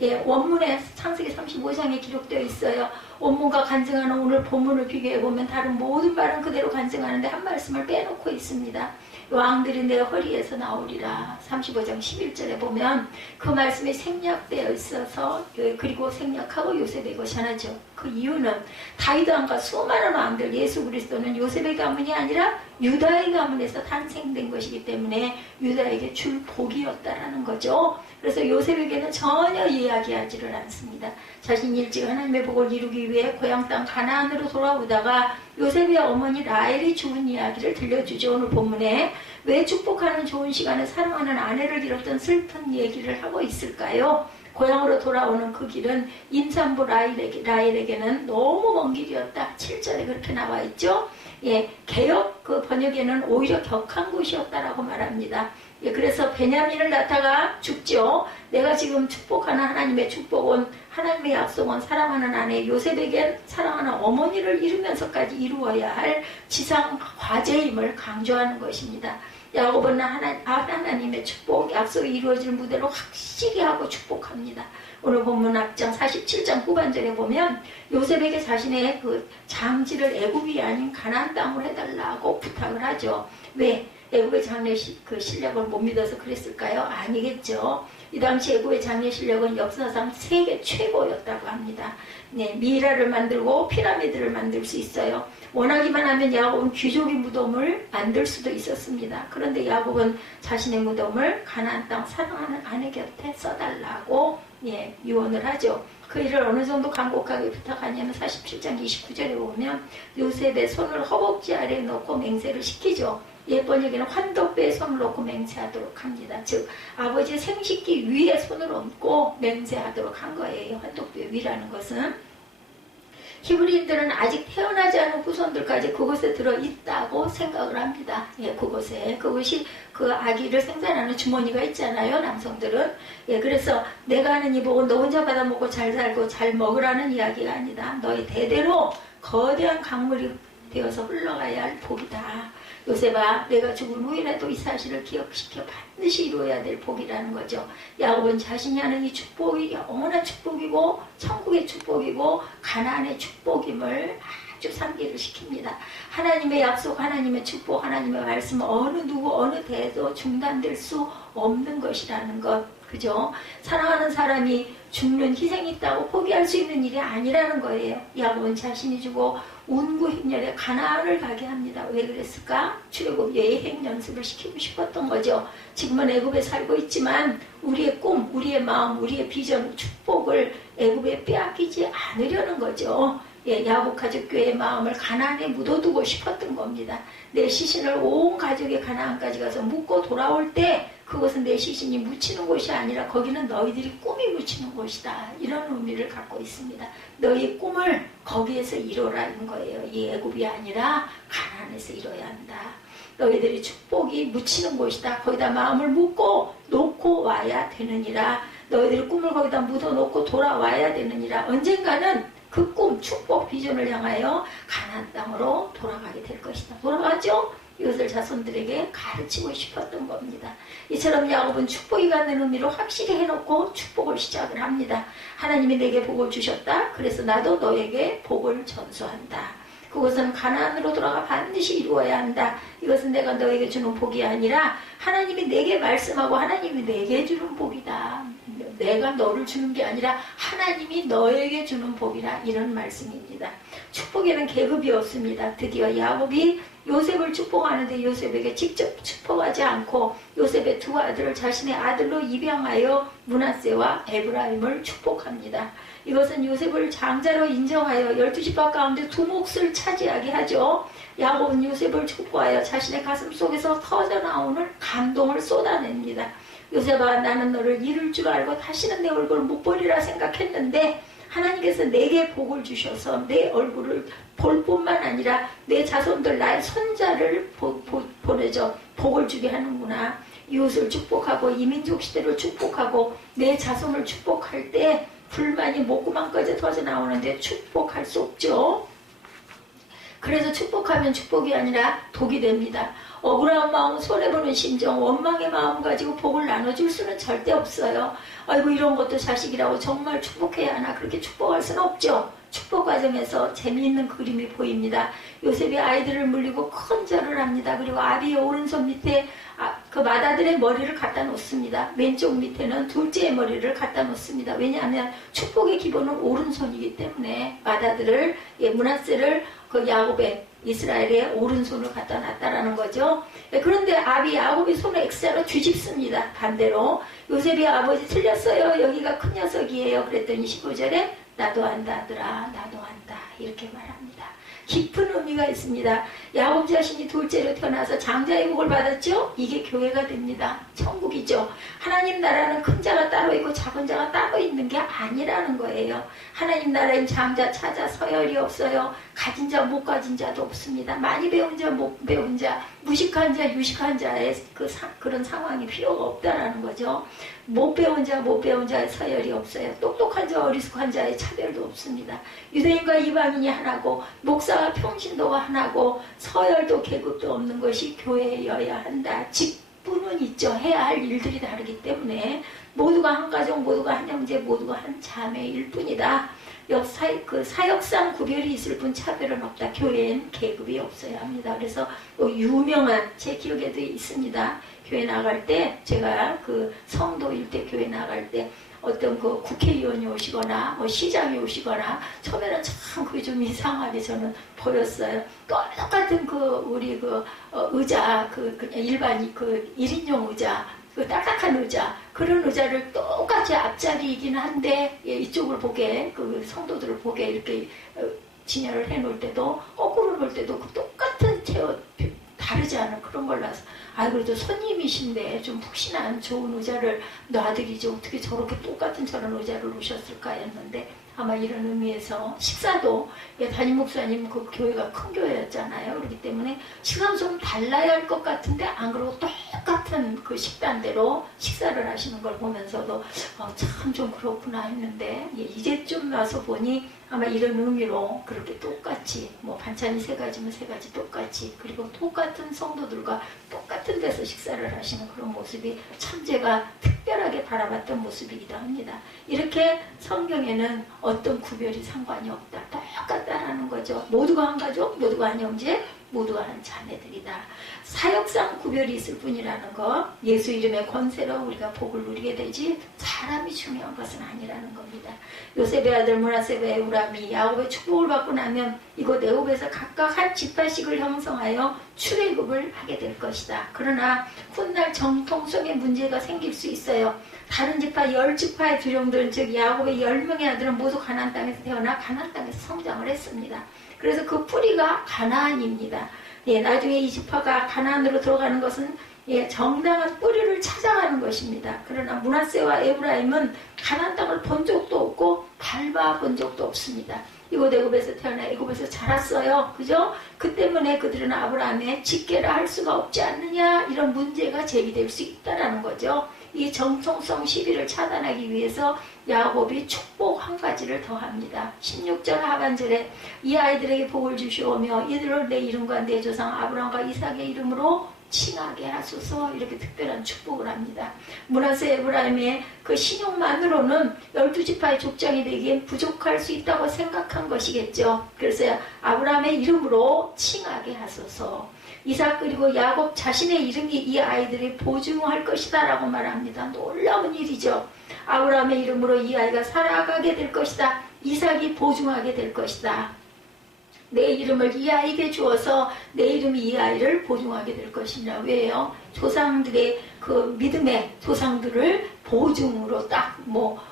예, 원문에 창세기 35장에 기록되어 있어요. 원문과 간증하는 오늘 본문을 비교해보면 다른 모든 말은 그대로 간증하는데 한 말씀을 빼놓고 있습니다. 왕들이 내 허리에서 나오리라. 35장 11절에 보면 그 말씀이 생략되어 있어서, 그리고 생략하고 요셉의 것이 하나죠. 그 이유는 다윗 왕과 수많은 왕들, 예수 그리스도는 요셉의 가문이 아니라 유다의 가문에서 탄생된 것이기 때문에 유다에게 줄 복이었다라는 거죠. 그래서 요셉에게는 전혀 이야기하지를 않습니다. 자신이 일찍 하나님의 복을 이루기 위해 고향 땅 가나안으로 돌아오다가 요셉의 어머니 라헬이 죽은 이야기를 들려주죠. 오늘 본문에 왜 축복하는 좋은 시간에 사랑하는 아내를 잃었던 슬픈 얘기를 하고 있을까요? 고향으로 돌아오는 그 길은 임산부 라헬에게는 너무 먼 길이었다. 7절에 그렇게 나와 있죠. 예, 개역 그 번역에는 오히려 격한 곳이었다라고 말합니다. 예, 그래서 베냐민을 낳다가 죽죠. 내가 지금 축복하는 하나님의 축복은, 하나님의 약속은 사랑하는 아내 요셉에겐 사랑하는 어머니를 이루면서까지 이루어야 할 지상 과제임을 강조하는 것입니다. 야곱은 하나님의 축복, 약속이 이루어질 무대로 확실히 하고 축복합니다. 오늘 본문 앞장 47장 후반절에 보면 요셉에게 자신의 그 장지를 애굽이 아닌 가나안 땅으로 해달라고 부탁을 하죠. 왜? 애굽의 장래 그 실력을 못 믿어서 그랬을까요? 아니겠죠. 이 당시 애굽의 장래 실력은 역사상 세계 최고였다고 합니다. 네, 미이라를 만들고 피라미드를 만들 수 있어요. 원하기만 하면 야곱은 귀족의 무덤을 만들 수도 있었습니다. 그런데 야곱은 자신의 무덤을 가나안 땅 사랑하는 아내 곁에 써달라고 유언을 하죠. 그 일을 어느 정도 간곡하게 부탁하냐면 47장 29절에 보면 요셉의 손을 허벅지 아래에 놓고 맹세를 시키죠. 번역에는 환덕배에 손을 놓고 맹세하도록 합니다. 즉 아버지의 생식기 위에 손을 얹고 맹세하도록 한 거예요. 환덕배 위라는 것은 히브리인들은 아직 태어나지 않은 후손들까지 그곳에 들어있다고 생각을 합니다. 그곳에. 그것이 그 아기를 생산하는 주머니가 있잖아요, 남성들은. 그래서 내가 하는 이 복은 너 혼자 받아먹고 잘 살고 잘 먹으라는 이야기가 아니다. 너희 대대로 거대한 강물이 되어서 흘러가야 할 복이다. 요셉아, 내가 죽은 후에라도 이 사실을 기억시켜 반드시 이루어야 될 복이라는 거죠. 야곱은 자신이 하는 이 축복이 영원한 축복이고 천국의 축복이고 가나안의 축복임을 아주 상기를 시킵니다. 하나님의 약속, 하나님의 축복, 하나님의 말씀 어느 누구 어느 때에도 중단될 수 없는 것이라는 것. 그죠? 사랑하는 사람이 죽는 희생이 있다고 포기할 수 있는 일이 아니라는 거예요. 야곱은 자신이 주고 운구행렬에 가나안을 가게 합니다. 왜 그랬을까? 출애굽 여행 연습을 시키고 싶었던 거죠. 지금은 애굽에 살고 있지만 우리의 꿈, 우리의 마음, 우리의 비전, 축복을 애굽에 빼앗기지 않으려는 거죠. 야곱 가족교회의 마음을 가나안에 묻어두고 싶었던 겁니다. 내 시신을 온 가족의 가나안까지 가서 묻고 돌아올 때 그것은 내 시신이 묻히는 곳이 아니라 거기는 너희들이 꿈이 묻히는 곳이다. 이런 의미를 갖고 있습니다. 너희 꿈을 거기에서 이루라는 거예요. 이 애굽이 아니라 가나안에서 이뤄야 한다. 너희들이 축복이 묻히는 곳이다. 거기다 마음을 묻고 놓고 와야 되느니라. 너희들이 꿈을 거기다 묻어놓고 돌아와야 되느니라. 언젠가는 그 꿈, 축복, 비전을 향하여 가나안 땅으로 돌아가게 될 것이다. 돌아가죠? 이것을 자손들에게 가르치고 싶었던 겁니다. 이처럼 야곱은 축복이 갖는 의미로 확실히 해놓고 축복을 시작을 합니다. 하나님이 내게 복을 주셨다. 그래서 나도 너에게 복을 전수한다. 그것은 가나안으로 돌아가 반드시 이루어야 한다. 이것은 내가 너에게 주는 복이 아니라 하나님이 내게 말씀하고 하나님이 내게 주는 복이다. 내가 너를 주는 게 아니라 하나님이 너에게 주는 복이라, 이런 말씀입니다. 축복에는 계급이 없습니다. 드디어 야곱이 요셉을 축복하는데 요셉에게 직접 축복하지 않고 요셉의 두 아들을 자신의 아들로 입양하여 므낫세와 에브라임을 축복합니다. 이것은 요셉을 장자로 인정하여 12지파 가운데 두 몫을 차지하게 하죠. 야곱은 요셉을 축복하여 자신의 가슴 속에서 터져나오는 감동을 쏟아냅니다. 요셉아, 나는 너를 잃을 줄 알고 다시는 내 얼굴을 못 보리라 생각했는데 하나님께서 내게 복을 주셔서 내 얼굴을 볼 뿐만 아니라 내 자손들, 나의 손자를 보내줘 복을 주게 하는구나. 이웃을 축복하고 이민족 시대를 축복하고 내 자손을 축복할 때 불만이 목구멍까지 터져나오는데 축복할 수 없죠. 그래서 축복하면 축복이 아니라 독이 됩니다. 억울한 마음, 손해보는 심정, 원망의 마음 가지고 복을 나눠줄 수는 절대 없어요. 아이고 이런 것도 자식이라고 정말 축복해야 하나, 그렇게 축복할 수는 없죠. 축복 과정에서 재미있는 그림이 보입니다. 요셉이 아이들을 물리고 큰 절을 합니다. 그리고 아비의 오른손 밑에 그 맏아들의 머리를 갖다 놓습니다. 왼쪽 밑에는 둘째의 머리를 갖다 놓습니다. 왜냐하면 축복의 기본은 오른손이기 때문에 맏아들을, 므낫세를 그 야곱의, 이스라엘의 오른손을 갖다 놨다라는 거죠. 그런데 야곱이 손을 X자로 뒤집습니다. 반대로 요셉이 아버지 틀렸어요. 여기가 큰 녀석이에요. 그랬더니 15절에 나도 안다 아들아, 나도 안다, 이렇게 말합니다. 깊은 의미가 있습니다. 야곱 자신이 둘째로 태어나서 장자의 복을 받았죠. 이게 교회가 됩니다. 천국이죠. 하나님 나라는 큰 자가 따로 있고 작은 자가 따로 있는 게 아니라는 거예요. 하나님 나라엔 장자, 차자, 서열이 없어요. 가진 자, 못 가진 자도 없습니다. 많이 배운 자, 못 배운 자, 무식한 자, 유식한 자의 그런 상황이 필요가 없다라는 거죠. 못 배운 자, 못 배운 자의 서열이 없어요. 똑똑한 자, 어리숙한 자의 차별도 없습니다. 유대인과 이방인이 하나고 목사와 평신도가 하나고 서열도 계급도 없는 것이 교회여야 한다. 직분은 있죠. 해야 할 일들이 다르기 때문에 모두가 한 가족, 모두가 한 형제, 모두가 한 자매일 뿐이다. 사역상 구별이 있을 뿐 차별은 없다. 교회엔 계급이 없어야 합니다. 그래서 유명한, 제 기억에도 있습니다. 교회 나갈 때, 제가 그 성도일 때 교회 나갈 때 어떤 그 국회의원이 오시거나 시장이 오시거나 처음에는 참 그게 좀 이상하게 저는 보였어요. 똑같은 우리 의자, 그냥 일반 1인용 의자, 그 딱딱한 의자, 그런 의자를 똑같이 앞자리이긴 한데, 이쪽을 보게, 그 성도들을 보게 이렇게 진열을 해놓을 때도, 거꾸로 놓을 때도 그 똑같은 체어, 바르지 않은 그런 걸라서 그래도 손님이신데 좀 푹신한 좋은 의자를 놔드리지 어떻게 저렇게 똑같은 저런 의자를 놓으셨을까 했는데 아마 이런 의미에서 식사도 담임 목사님 그 교회가 큰 교회였잖아요. 그렇기 때문에 식사도 좀 달라야 할 것 같은데 안 그러고 똑같은 그 식단대로 식사를 하시는 걸 보면서도 참 좀 그렇구나 했는데 이제쯤 와서 보니 아마 이런 의미로 그렇게 똑같이 뭐 반찬이 3가지면 3가지 똑같이 그리고 똑같은 성도들과 똑같은 데서 식사를 하시는 그런 모습이 참 제가 특별하게 바라봤던 모습이기도 합니다. 이렇게 성경에는 어떤 구별이 상관이 없다. 똑같다라는 거죠. 모두가 한 가족, 모두가 한 형제, 모두가 한 자매들이다. 사역상 구별이 있을 뿐이라는 거, 예수 이름의 권세로 우리가 복을 누리게 되지 사람이 중요한 것은 아니라는 겁니다. 요셉의 아들 므낫세와 에브라임이 야곱의 축복을 받고 나면 이곳 애굽에서 각각 한 지파씩을 형성하여 출애굽을 하게 될 것이다. 그러나 훗날 정통성에 문제가 생길 수 있어요. 다른 지파 10지파의 두령들은 즉 야곱의 10명의 아들은 모두 가나안 땅에서 태어나 가나안 땅에서 성장을 했습니다. 그래서 그 뿌리가 가나안입니다. 나중에 이 지파가 가나안으로 들어가는 것은 정당한 뿌리를 찾아가는 것입니다. 그러나 므낫세와 에브라임은 가나안 땅을 본 적도 없고 밟아본 적도 없습니다. 이곳 애굽에서 태어나 애굽에서 자랐어요. 그죠? 그 때문에 그들은 아브라함의 직계라 할 수가 없지 않느냐 이런 문제가 제기될 수 있다는 거죠. 이 정통성 시비를 차단하기 위해서 야곱이 축복 한 가지를 더합니다. 16절 하반절에 이 아이들에게 복을 주시오며 이들을 내 이름과 내 조상 아브라함과 이삭의 이름으로 칭하게 하소서 이렇게 특별한 축복을 합니다. 므낫세 에브라임의 그 신용만으로는 12지파의 족장이 되기엔 부족할 수 있다고 생각한 것이겠죠. 그래서 아브라함의 이름으로 칭하게 하소서. 이삭 그리고 야곱 자신의 이름이 이 아이들이 보증할 것이다 라고 말합니다. 놀라운 일이죠. 아브라함의 이름으로 이 아이가 살아가게 될 것이다. 이삭이 보증하게 될 것이다. 내 이름을 이 아이에게 주어서 내 이름이 이 아이를 보증하게 될 것이냐. 왜요? 조상들의 그 믿음의 조상들을 보증으로 딱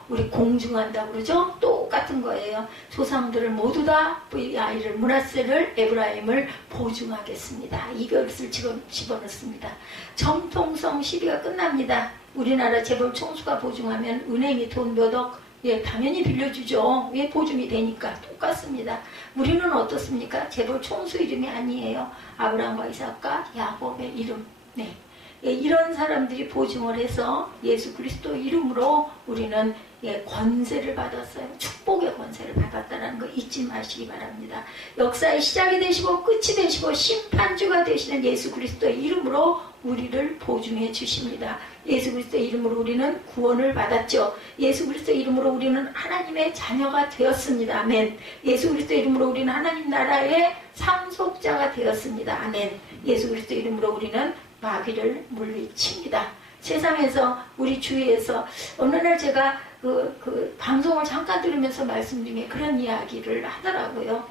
우리 공중한다고 그러죠? 똑같은 거예요. 조상들을 모두 다 이 아이를 므낫세를 에브라임을 보증하겠습니다. 이것을 집어넣습니다. 정통성 시비가 끝납니다. 우리나라 재벌 총수가 보증하면 은행이 돈 몇 억 당연히 빌려주죠. 왜 보증이 되니까 똑같습니다. 우리는 어떻습니까? 재벌 총수 이름이 아니에요. 아브라함과 이삭과 야곱의 이름. 이런 사람들이 보증을 해서 예수 그리스도 이름으로 우리는 권세를 받았어요. 축복의 권세를 받았다는 거 잊지 마시기 바랍니다. 역사의 시작이 되시고 끝이 되시고 심판주가 되시는 예수 그리스도의 이름으로 우리를 보증해 주십니다. 예수 그리스도의 이름으로 우리는 구원을 받았죠. 예수 그리스도의 이름으로 우리는 하나님의 자녀가 되었습니다. 아멘. 예수 그리스도의 이름으로 우리는 하나님 나라의 상속자가 되었습니다. 아멘. 예수 그리스도의 이름으로 우리는 마귀를 물리칩니다. 세상에서 우리 주위에서 어느 날 제가 그 방송을 잠깐 들으면서 말씀 중에 그런 이야기를 하더라고요.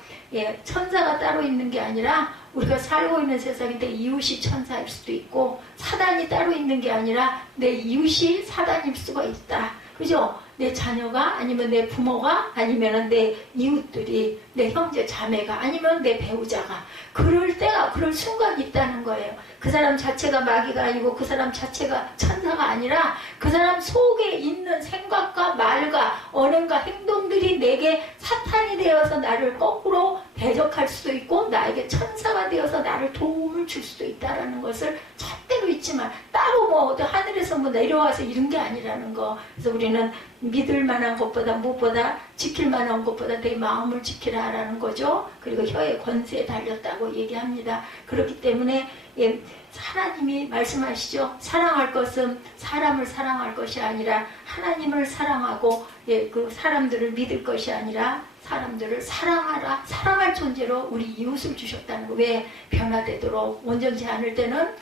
천사가 따로 있는 게 아니라 우리가 살고 있는 세상에 내 이웃이 천사일 수도 있고 사단이 따로 있는 게 아니라 내 이웃이 사단일 수가 있다. 그죠? 내 자녀가 아니면 내 부모가 아니면 내 이웃들이 내 형제 자매가 아니면 내 배우자가 그럴 순간이 있다는 거예요. 그 사람 자체가 마귀가 아니고 그 사람 자체가 천사가 아니라 그 사람 속에 있는 생각과 말과 언행과 행동들이 내게 사탄이 되어서 나를 거꾸로 대적할 수도 있고 나에게 천사가 되어서 나를 도움을 줄 수도 있다는 것을 절대로 잊지 마. 따로 하늘에서 내려와서 이런 게 아니라는 거. 그래서 우리는 믿을 만한 것보다 무엇보다 지킬 만한 것보다 내 마음을 지키라라는 거죠. 그리고 혀의 권세에 달렸다고 얘기합니다. 그렇기 때문에 하나님이 말씀하시죠. 사랑할 것은 사람을 사랑할 것이 아니라 하나님을 사랑하고 그 사람들을 믿을 것이 아니라 사람들을 사랑하라. 사랑할 존재로 우리 이웃을 주셨다는 거. 왜? 변화되도록 온전치 않을 때는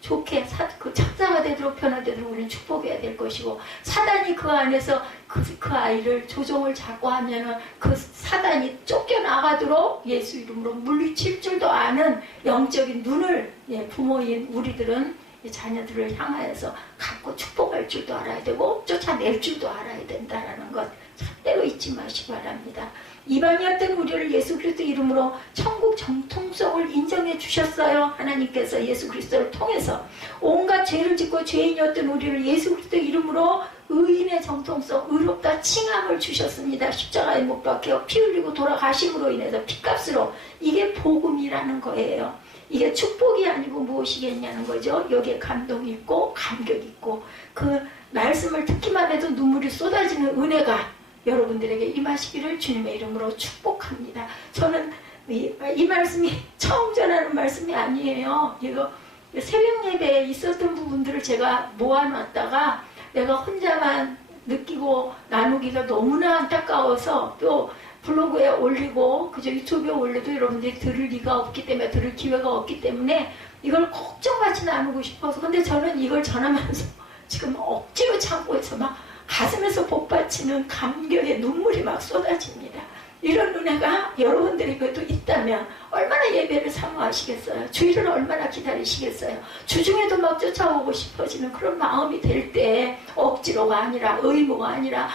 좋게 그 천사가 되도록 변화되도록 우리는 축복해야 될 것이고 사단이 그 안에서 그 아이를 조종을 자꾸 하면은 그 사단이 쫓겨나가도록 예수 이름으로 물리칠 줄도 아는 영적인 눈을 부모인 우리들은 자녀들을 향하여서 갖고 축복할 줄도 알아야 되고 쫓아낼 줄도 알아야 된다라는 것 절대로 잊지 마시기 바랍니다. 이방이었던 우리를 예수 그리스도 이름으로 천국 정통성을 인정해 주셨어요. 하나님께서 예수 그리스도를 통해서 온갖 죄를 짓고 죄인이었던 우리를 예수 그리스도 이름으로 의인의 정통성, 의롭다 칭함을 주셨습니다. 십자가에 못 박혀 피 흘리고 돌아가심으로 인해서 피값으로. 이게 복음이라는 거예요. 이게 축복이 아니고 무엇이겠냐는 거죠. 여기에 감동이 있고 감격이 있고 그 말씀을 듣기만 해도 눈물이 쏟아지는 은혜가 여러분들에게 임하시기를 주님의 이름으로 축복합니다. 저는 이 말씀이 처음 전하는 말씀이 아니에요. 이거 새벽 예배에 있었던 부분들을 제가 모아놨다가 내가 혼자만 느끼고 나누기가 너무나 안타까워서 또 블로그에 올리고 그저 유튜브에 올려도 여러분들이 들을 리가 없기 때문에 들을 기회가 없기 때문에 이걸 꼭 좀 같이 나누고 싶어서 근데 저는 이걸 전하면서 지금 억지로 참고 해서 막 가슴에서 복받치는 감격의 눈물이 막 쏟아집니다. 이런 은혜가 여러분들에게도 있다면 얼마나 예배를 사모하시겠어요? 주일을 얼마나 기다리시겠어요? 주중에도 막 쫓아오고 싶어지는 그런 마음이 될 때 억지로가 아니라 의무가 아니라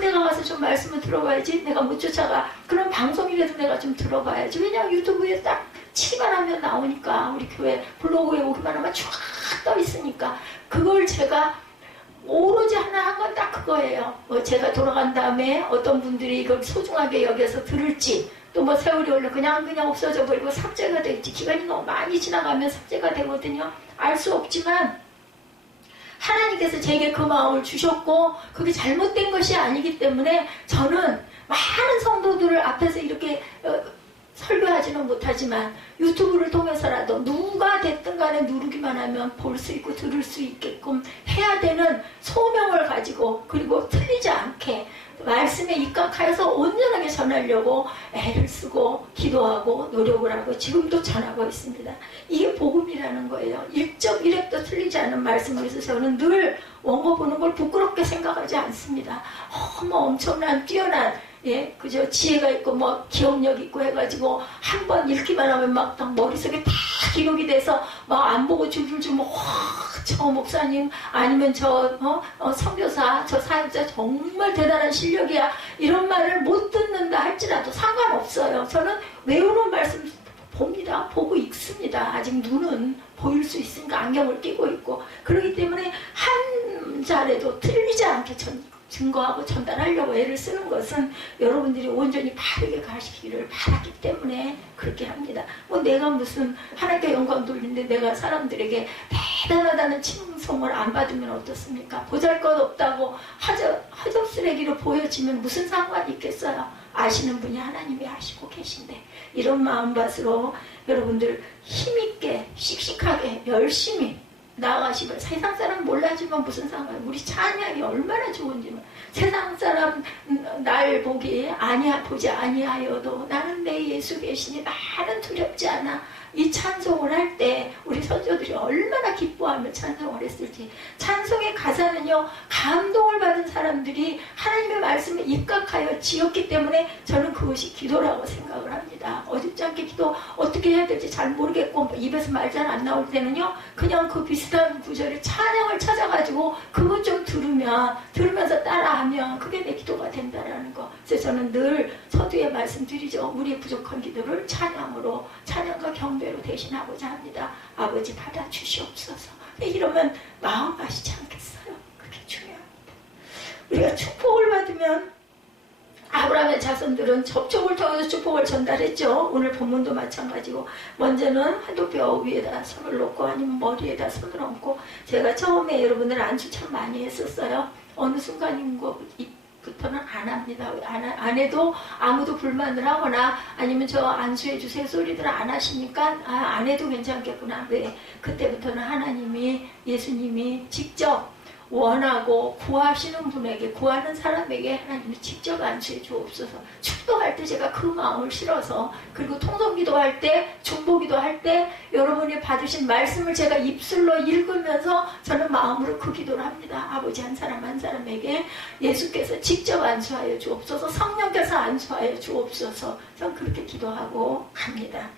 내가 가서 좀 말씀을 들어봐야지 내가 못 쫓아가 그런 방송이라도 내가 좀 들어봐야지 왜냐하면 유튜브에 딱 치기만 하면 나오니까 우리 교회 블로그에 오기만 하면 쫙 떠 있으니까 그걸 제가 오로지 하나 한 건 딱 그거예요. 제가 돌아간 다음에 어떤 분들이 이걸 소중하게 여겨서 들을지 또 뭐 세월이 올려 그냥 없어져 버리고 삭제가 될지 기간이 너무 많이 지나가면 삭제가 되거든요. 알 수 없지만 하나님께서 제게 그 마음을 주셨고 그게 잘못된 것이 아니기 때문에 저는 많은 성도들을 앞에서 이렇게 설교하지는 못하지만 유튜브를 통해서라도 누가 됐든 간에 누르기만 하면 볼 수 있고 들을 수 있게끔 해야 되는 소명을 가지고 그리고 틀리지 않게 말씀에 입각하여서 온전하게 전하려고 애를 쓰고 기도하고 노력을 하고 지금도 전하고 있습니다. 이게 복음이라는 거예요. 일적일획도 틀리지 않은 말씀을 위해서 저는 늘 원고 보는 걸 부끄럽게 생각하지 않습니다. 엄청난 뛰어난 그저 지혜가 있고 기억력 있고 해가지고 한 번 읽기만 하면 막 머릿속에 다 기록이 돼서 막 안 보고 줄줄줄 저 목사님 아니면 저 선교사 저 사역자 정말 대단한 실력이야 이런 말을 못 듣는다 할지라도 상관없어요. 저는 외우는 말씀 봅니다. 보고 읽습니다. 아직 눈은 보일 수 있으니까 안경을 끼고 있고 그렇기 때문에 한 자리도 틀리지 않게 증거하고 전달하려고 애를 쓰는 것은 여러분들이 온전히 바르게 가시기를 바라기 때문에 그렇게 합니다. 내가 무슨 하나님께 영광 돌리는데 내가 사람들에게 대단하다는 칭송을 안 받으면 어떻습니까? 보잘것없다고 허접 쓰레기로 보여지면 무슨 상관이 있겠어요? 아시는 분이 하나님이 아시고 계신데 이런 마음밭으로 여러분들 힘있게 씩씩하게 열심히 나아가시면 세상 사람 몰라지만 무슨 상관이에요. 우리 찬양이 얼마나 좋은지만 세상 사람 날 보지 아니하여도 나는 내 예수 계시니 나는 두렵지 않아. 이 찬송을 할 때 우리 선조들이 얼마나 기뻐하며 찬송을 했을지 찬송의 가사는요 감동을 받은 사람들이 하나님의 말씀에 입각하여 지었기 때문에 저는 그것이 기도라고 생각을 합니다. 어줍지 않게 기도 어떻게 해야 될지 잘 모르겠고 입에서 말 잘 안 나올 때는요 그냥 그 비슷한 구절의 찬양을 찾아가지고 그것 좀 들으면서 따라하면 그게 내 기도가 된다라는 거. 그래서 저는 늘 서두에 말씀드리죠. 우리의 부족한 기도를 찬양과 경배로 대신하고자 합니다. 아버지 받아주시옵소서. 이러면 마음 아시지 않겠어요? 그게 중요합니다. 우리가 축복을 받으면 아브라함의 자손들은 접촉을 통해서 축복을 전달했죠. 오늘 본문도 마찬가지고 먼저는 한도뼈 위에다 손을 놓고 아니면 머리에다 손을 얹고 제가 처음에 여러분들 안수 참 많이 했었어요. 어느 순간인 것부터는 안 합니다. 안 해도 아무도 불만을 하거나 아니면 저 안수해 주세요 소리들 안 하시니까 안 해도 괜찮겠구나. 왜? 그때부터는 하나님이 예수님이 직접 원하고 구하시는 분에게 구하는 사람에게 하나님이 직접 안수해 주옵소서. 축도할 때 제가 그 마음을 실어서 그리고 통성기도 할 때 중보기도 할 때 여러분이 받으신 말씀을 제가 입술로 읽으면서 저는 마음으로 그 기도를 합니다. 아버지 한 사람 한 사람에게 예수께서 직접 안수하여 주옵소서. 성령께서 안수하여 주옵소서. 전 그렇게 기도하고 갑니다.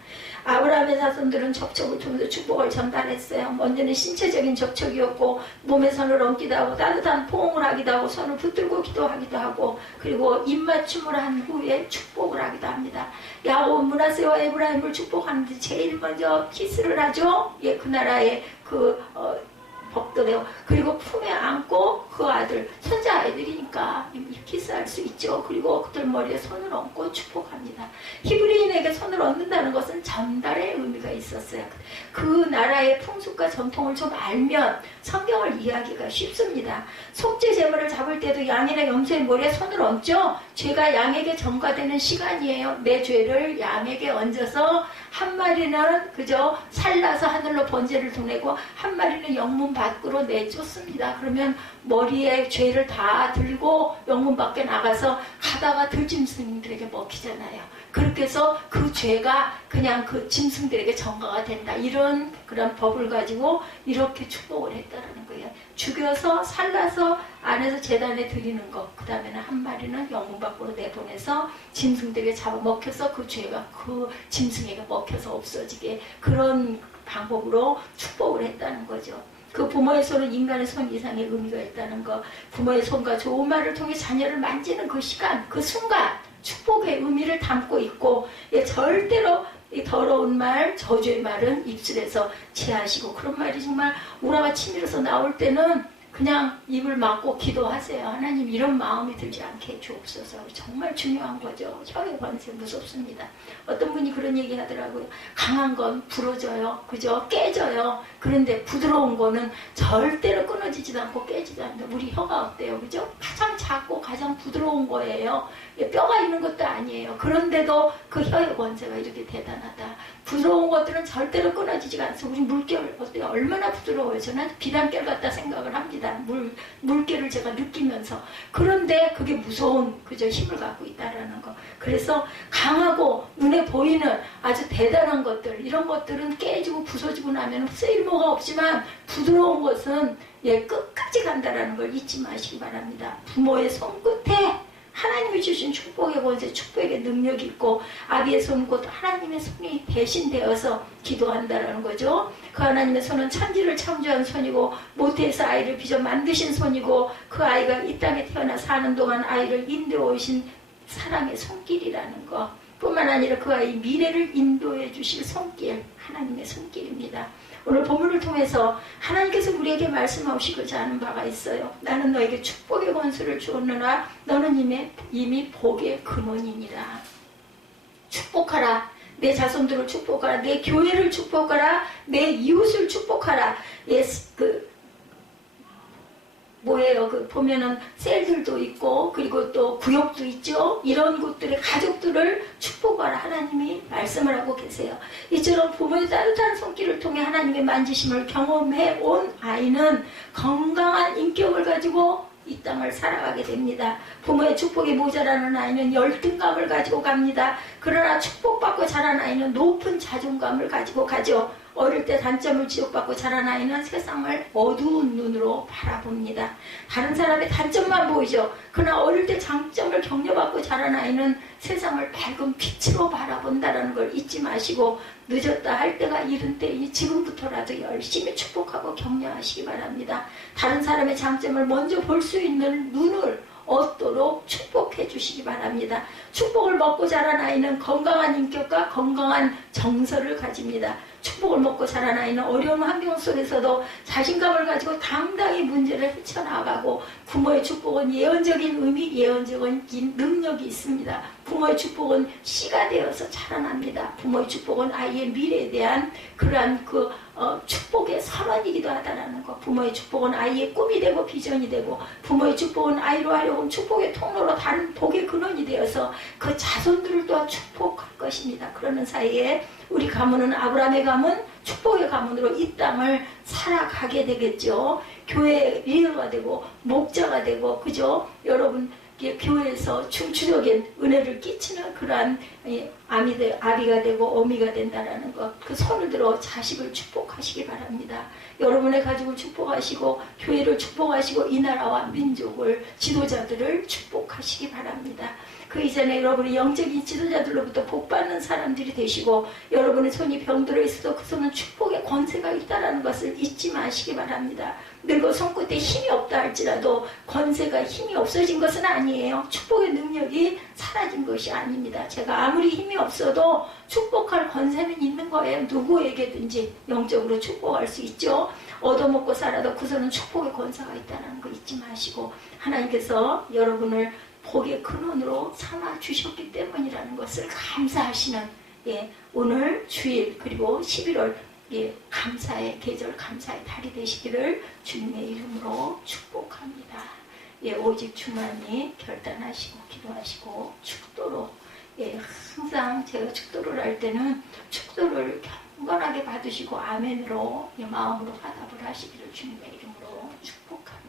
아브라함의 자손들은 접촉을 통해서 축복을 전달했어요. 먼저는 신체적인 접촉이었고 몸에 손을 얹고 얻기도 하고 따뜻한 포옹을 하기도 하고 손을 붙들고 기도하기도 하고 그리고 입맞춤을 한 후에 축복을 하기도 합니다. 야곱 므낫세와 에브라임을 축복하는데 제일 먼저 키스를 하죠. 예, 그 나라의 법도래요. 그리고 품에 안고 그 아들, 손자 아이들이니까 키스할 수 있죠. 그리고 그들 머리에 손을 얹고 축복합니다. 히브리인에게 손을 얹는다는 것은 전달의 의미가 있었어요. 그 나라의 풍습과 전통을 좀 알면 성경을 이해하기가 쉽습니다. 속죄 제물을 잡을 때도 양이나 염소의 머리에 손을 얹죠. 죄가 양에게 전가되는 시간이에요. 내 죄를 양에게 얹어서 한 마리는 그저 살라서 하늘로 번제를 보내고 한 마리는 영문 밖으로 내쫓습니다. 그러면 머리에 죄를 다 들고 영문 밖에 나가서 가다가 들짐승들에게 먹히잖아요. 그렇게 해서 그 죄가 그냥 그 짐승들에게 전가가 된다. 이런 그런 법을 가지고 이렇게 축복을 했다라는 거예요. 죽여서 살라서 안에서 제단에 드리는 것. 그 다음에는 한 마리는 영문 밖으로 내보내서 짐승들에게 잡아먹혀서 그 죄가 그 짐승에게 먹혀서 없어지게 그런 방법으로 축복을 했다는 거죠. 그 부모의 손은 인간의 손 이상의 의미가 있다는 것. 부모의 손과 좋은 말을 통해 자녀를 만지는 그 시간, 그 순간 축복의 의미를 담고 있고 절대로 이 더러운 말, 저주의 말은 입술에서 제하시고 그런 말이 정말 우라가 치밀어서 나올 때는 그냥 입을 막고 기도하세요. 하나님 이런 마음이 들지 않게 주옵소서. 정말 중요한 거죠. 혀의 관세 무섭습니다. 어떤 분이 그런 얘기 하더라고요. 강한 건 부러져요. 그죠? 깨져요. 그런데 부드러운 거는 절대로 끊어지지도 않고 깨지도 않는다. 우리 혀가 어때요? 그죠? 가장 작고 가장 부드러운 거예요. 뼈가 있는 것도 아니에요. 그런데도 그 혀의 권세가 이렇게 대단하다. 부드러운 것들은 절대로 끊어지지가 않습니다. 우리 물결 어때요? 얼마나 부드러워요. 저는 비단결 같다 생각을 합니다. 물결을 제가 느끼면서. 그런데 그게 무서운 그저 힘을 갖고 있다라는 거. 그래서 강하고 눈에 보이는 아주 대단한 것들, 이런 것들은 깨지고 부서지고 나면 쓸모가 없지만 부드러운 것은 끝까지 간다라는 걸 잊지 마시기 바랍니다. 부모의 손끝에 하나님이 주신 축복의 권세, 축복의 능력이 있고 아비의 손 곧 하나님의 손이 대신되어서 기도한다라는 거죠. 그 하나님의 손은 천지를 창조한 손이고 모태에서 아이를 빚어 만드신 손이고 그 아이가 이 땅에 태어나 사는 동안 아이를 인도해 오신 사랑의 손길이라는 것 뿐만 아니라 그 아이 미래를 인도해 주실 손길, 하나님의 손길입니다. 오늘 본문을 통해서 하나님께서 우리에게 말씀하시고자 하는 바가 있어요. 나는 너에게 축복의 권수를 주었느라 너는 이미 복의 근원이니라. 축복하라. 내 자손들을 축복하라. 내 교회를 축복하라. 내 이웃을 축복하라. 보면은 셀들도 있고 그리고 또 구역도 있죠. 이런 곳들의 가족들을 축복하라. 하나님이 말씀을 하고 계세요. 이처럼 부모의 따뜻한 손길을 통해 하나님의 만지심을 경험해 온 아이는 건강한 인격을 가지고 이 땅을 살아가게 됩니다. 부모의 축복이 모자라는 아이는 열등감을 가지고 갑니다. 그러나 축복받고 자란 아이는 높은 자존감을 가지고 가죠. 어릴 때 단점을 지적받고 자란 아이는 세상을 어두운 눈으로 바라봅니다. 다른 사람의 단점만 보이죠. 그러나 어릴 때 장점을 격려받고 자란 아이는 세상을 밝은 빛으로 바라본다는 걸 잊지 마시고 늦었다 할 때가 이른 때이 지금부터라도 열심히 축복하고 격려하시기 바랍니다. 다른 사람의 장점을 먼저 볼 수 있는 눈을 얻도록 축복해 주시기 바랍니다. 축복을 먹고 자란 아이는 건강한 인격과 건강한 정서를 가집니다. 축복을 먹고 자란 아이는 어려운 환경 속에서도 자신감을 가지고 당당히 문제를 헤쳐나가고 부모의 축복은 예언적인 의미, 예언적인 능력이 있습니다. 부모의 축복은 씨가 되어서 자라납니다. 부모의 축복은 아이의 미래에 대한 그러한 축복의 선언이기도 하다라는 것. 부모의 축복은 아이의 꿈이 되고 비전이 되고 부모의 축복은 아이로 하려고 축복의 통로로 다른 복의 근원이 되어서 그 자손들을 또한 축복할 것입니다. 그러는 사이에 우리 가문은 아브라함의 가문, 축복의 가문으로 이 땅을 살아가게 되겠죠. 교회 리더가 되고 목자가 되고 그죠? 여러분 교회에서 충추적인 은혜를 끼치는 그러한 아비가 되고 어미가 된다라는 것. 그 손을 들어 자식을 축복하시기 바랍니다. 여러분의 가족을 축복하시고 교회를 축복하시고 이 나라와 민족을 지도자들을 축복하시기 바랍니다. 그 이전에 여러분이 영적인 지도자들로부터 복받는 사람들이 되시고 여러분의 손이 병들어 있어도 그 손은 축복의 권세가 있다는 것을 잊지 마시기 바랍니다. 늙어 손끝에 힘이 없다 할지라도 권세가 힘이 없어진 것은 아니에요. 축복의 능력이 사라진 것이 아닙니다. 제가 아무리 힘이 없어도 축복할 권세는 있는 거예요. 누구에게든지 영적으로 축복할 수 있죠. 얻어먹고 살아도 그서는 축복의 권세가 있다는 거 잊지 마시고 하나님께서 여러분을 복의 근원으로 삼아 주셨기 때문이라는 것을 감사하시는 오늘 주일 그리고 11월 감사의 계절, 감사의 달이 되시기를 주님의 이름으로 축복합니다. 오직 주만이 결단하시고 기도하시고 축도로 항상 제가 축도를 할 때는 축도를 경건하게 받으시고 아멘으로 마음으로 화답을 하시기를 주님의 이름으로 축복합니다.